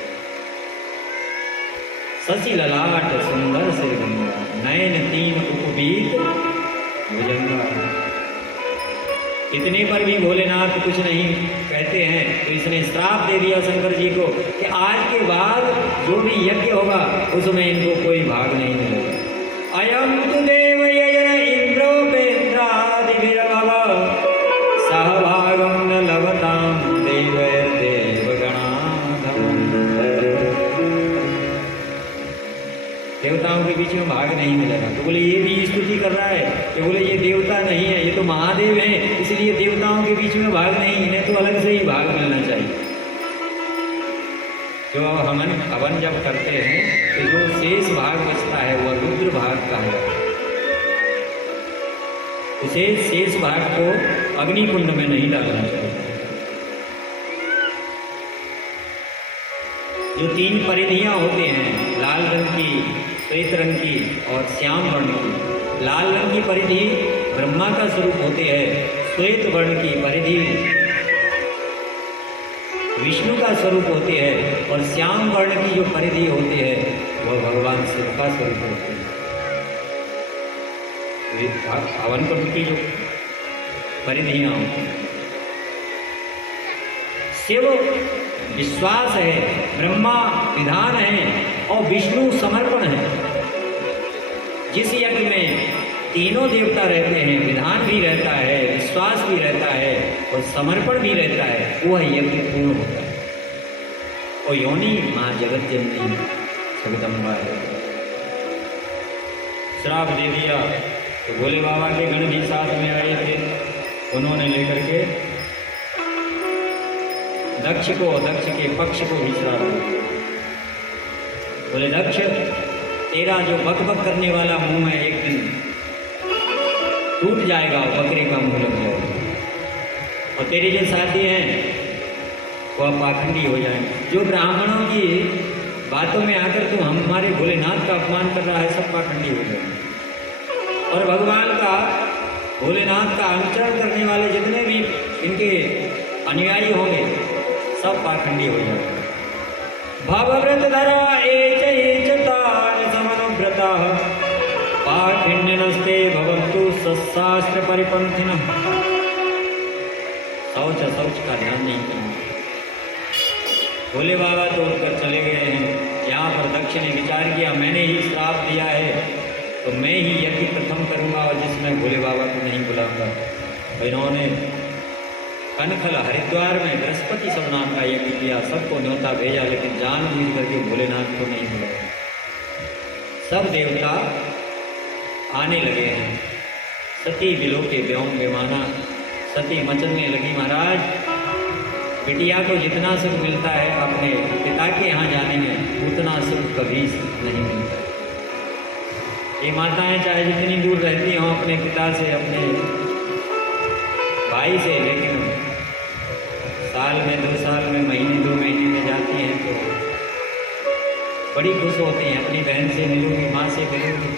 शशि ललाट सुंदर सिर गंगा, नयन तीन उपबीत भुजंगा। इतने पर भी भोलेनाथ कुछ नहीं कहते हैं, तो इसने श्राप दे दिया शंकर जी को कि आज के बाद जो भी यज्ञ होगा उसमें इनको कोई भाग नहीं मिलेगा। अयम तु देव यजन इंद्रोपेन्द्रादिभिर्भव, सहभागम न लभताम देवताओं के बीच में भाग नहीं मिलेगा। तो बोले ये भी स्तुति कर रहा है कि बोले ये देवता नहीं है, ये तो महादेव है, इसलिए देवताओं के बीच में भाग नहीं, इन्हें तो अलग से ही भाग मिलना चाहिए। जो हवन जब करते हैं तो जो शेष भाग बचता है वह रुद्र भाग का है, उसे शेष भाग को अग्निकुंड में नहीं डालना चाहिए। जो तीन परिधियां होते हैं, लाल रंग की, श्वेत रंग की और श्याम वर्ण की। लाल रंग की परिधि ब्रह्मा का स्वरूप होती है, श्वेत वर्ण की परिधि विष्णु का स्वरूप होती है और श्याम वर्ण की जो परिधि होती है वह भगवान शिव का स्वरूप होती है। हवन कुंड की जो परिधियां होती हैं, शिव विश्वास है, ब्रह्मा विधान है और विष्णु समर्पण है। जिस यज्ञ में तीनों देवता रहते हैं, विधान भी रहता है, विश्वास भी रहता है और समर्पण भी रहता है, वह यज्ञ पूर्ण होता है। और योनि माँ जगत जननी जगदम्बा है। श्राप दे दिया तो भोले बाबा के गण भी साथ में आए थे, उन्होंने लेकर के दक्ष के पक्ष को भी श्राप दिया। बोले दक्ष, तेरा जो बक बक करने वाला मुंह है एक दिन टूट जाएगा, बकरे का मुंह लग जाएगा और तेरे जो साथी हैं वह पाखंडी हो जाएंगे। जो ब्राह्मणों की बातों में आकर तू हमारे भोलेनाथ का अपमान कर रहा है, सब पाखंडी हो जाएंगे। और भगवान का, भोलेनाथ का अनुचरण करने वाले जितने भी इनके अनुयायी होंगे सब पाखंडी हो जाएंगे। भवव्रत धरा समनुव्रता, पाखंडिनस्ते भवन्तु सशास्त्र परिपंथिनः। शौच का ध्यान नहीं करना। भोले बाबा तो उठकर चले गए हैं। यहाँ पर दक्ष ने विचार किया, मैंने ही श्राप दिया है तो मैं ही यज्ञ प्रथम करूँगा और जिसमें भोले बाबा को नहीं बुलाऊंगा। तो इन्होंने कनखल हरिद्वार में बृहस्पति सब नाम का यज्ञ किया, सबको न्योता भेजा, लेकिन जानबूझ करके भोलेनाथ को नहीं बुलाया। सब देवता आने लगे हैं। सती बिलो के व्योम विमाना, सती मचलने लगी महाराज। बिटिया को जितना सुख मिलता है अपने पिता के यहाँ जाने में उतना सुख कभी नहीं मिलता। ये माताएं चाहे जितनी दूर रहती हों अपने पिता से, अपने भाई से, लेकिन साल में 2 साल में, महीने 2 महीने में जाती हैं तो बड़ी खुश होती हैं। अपनी बहन से मिलूंगी, माँ से मिलूंगी।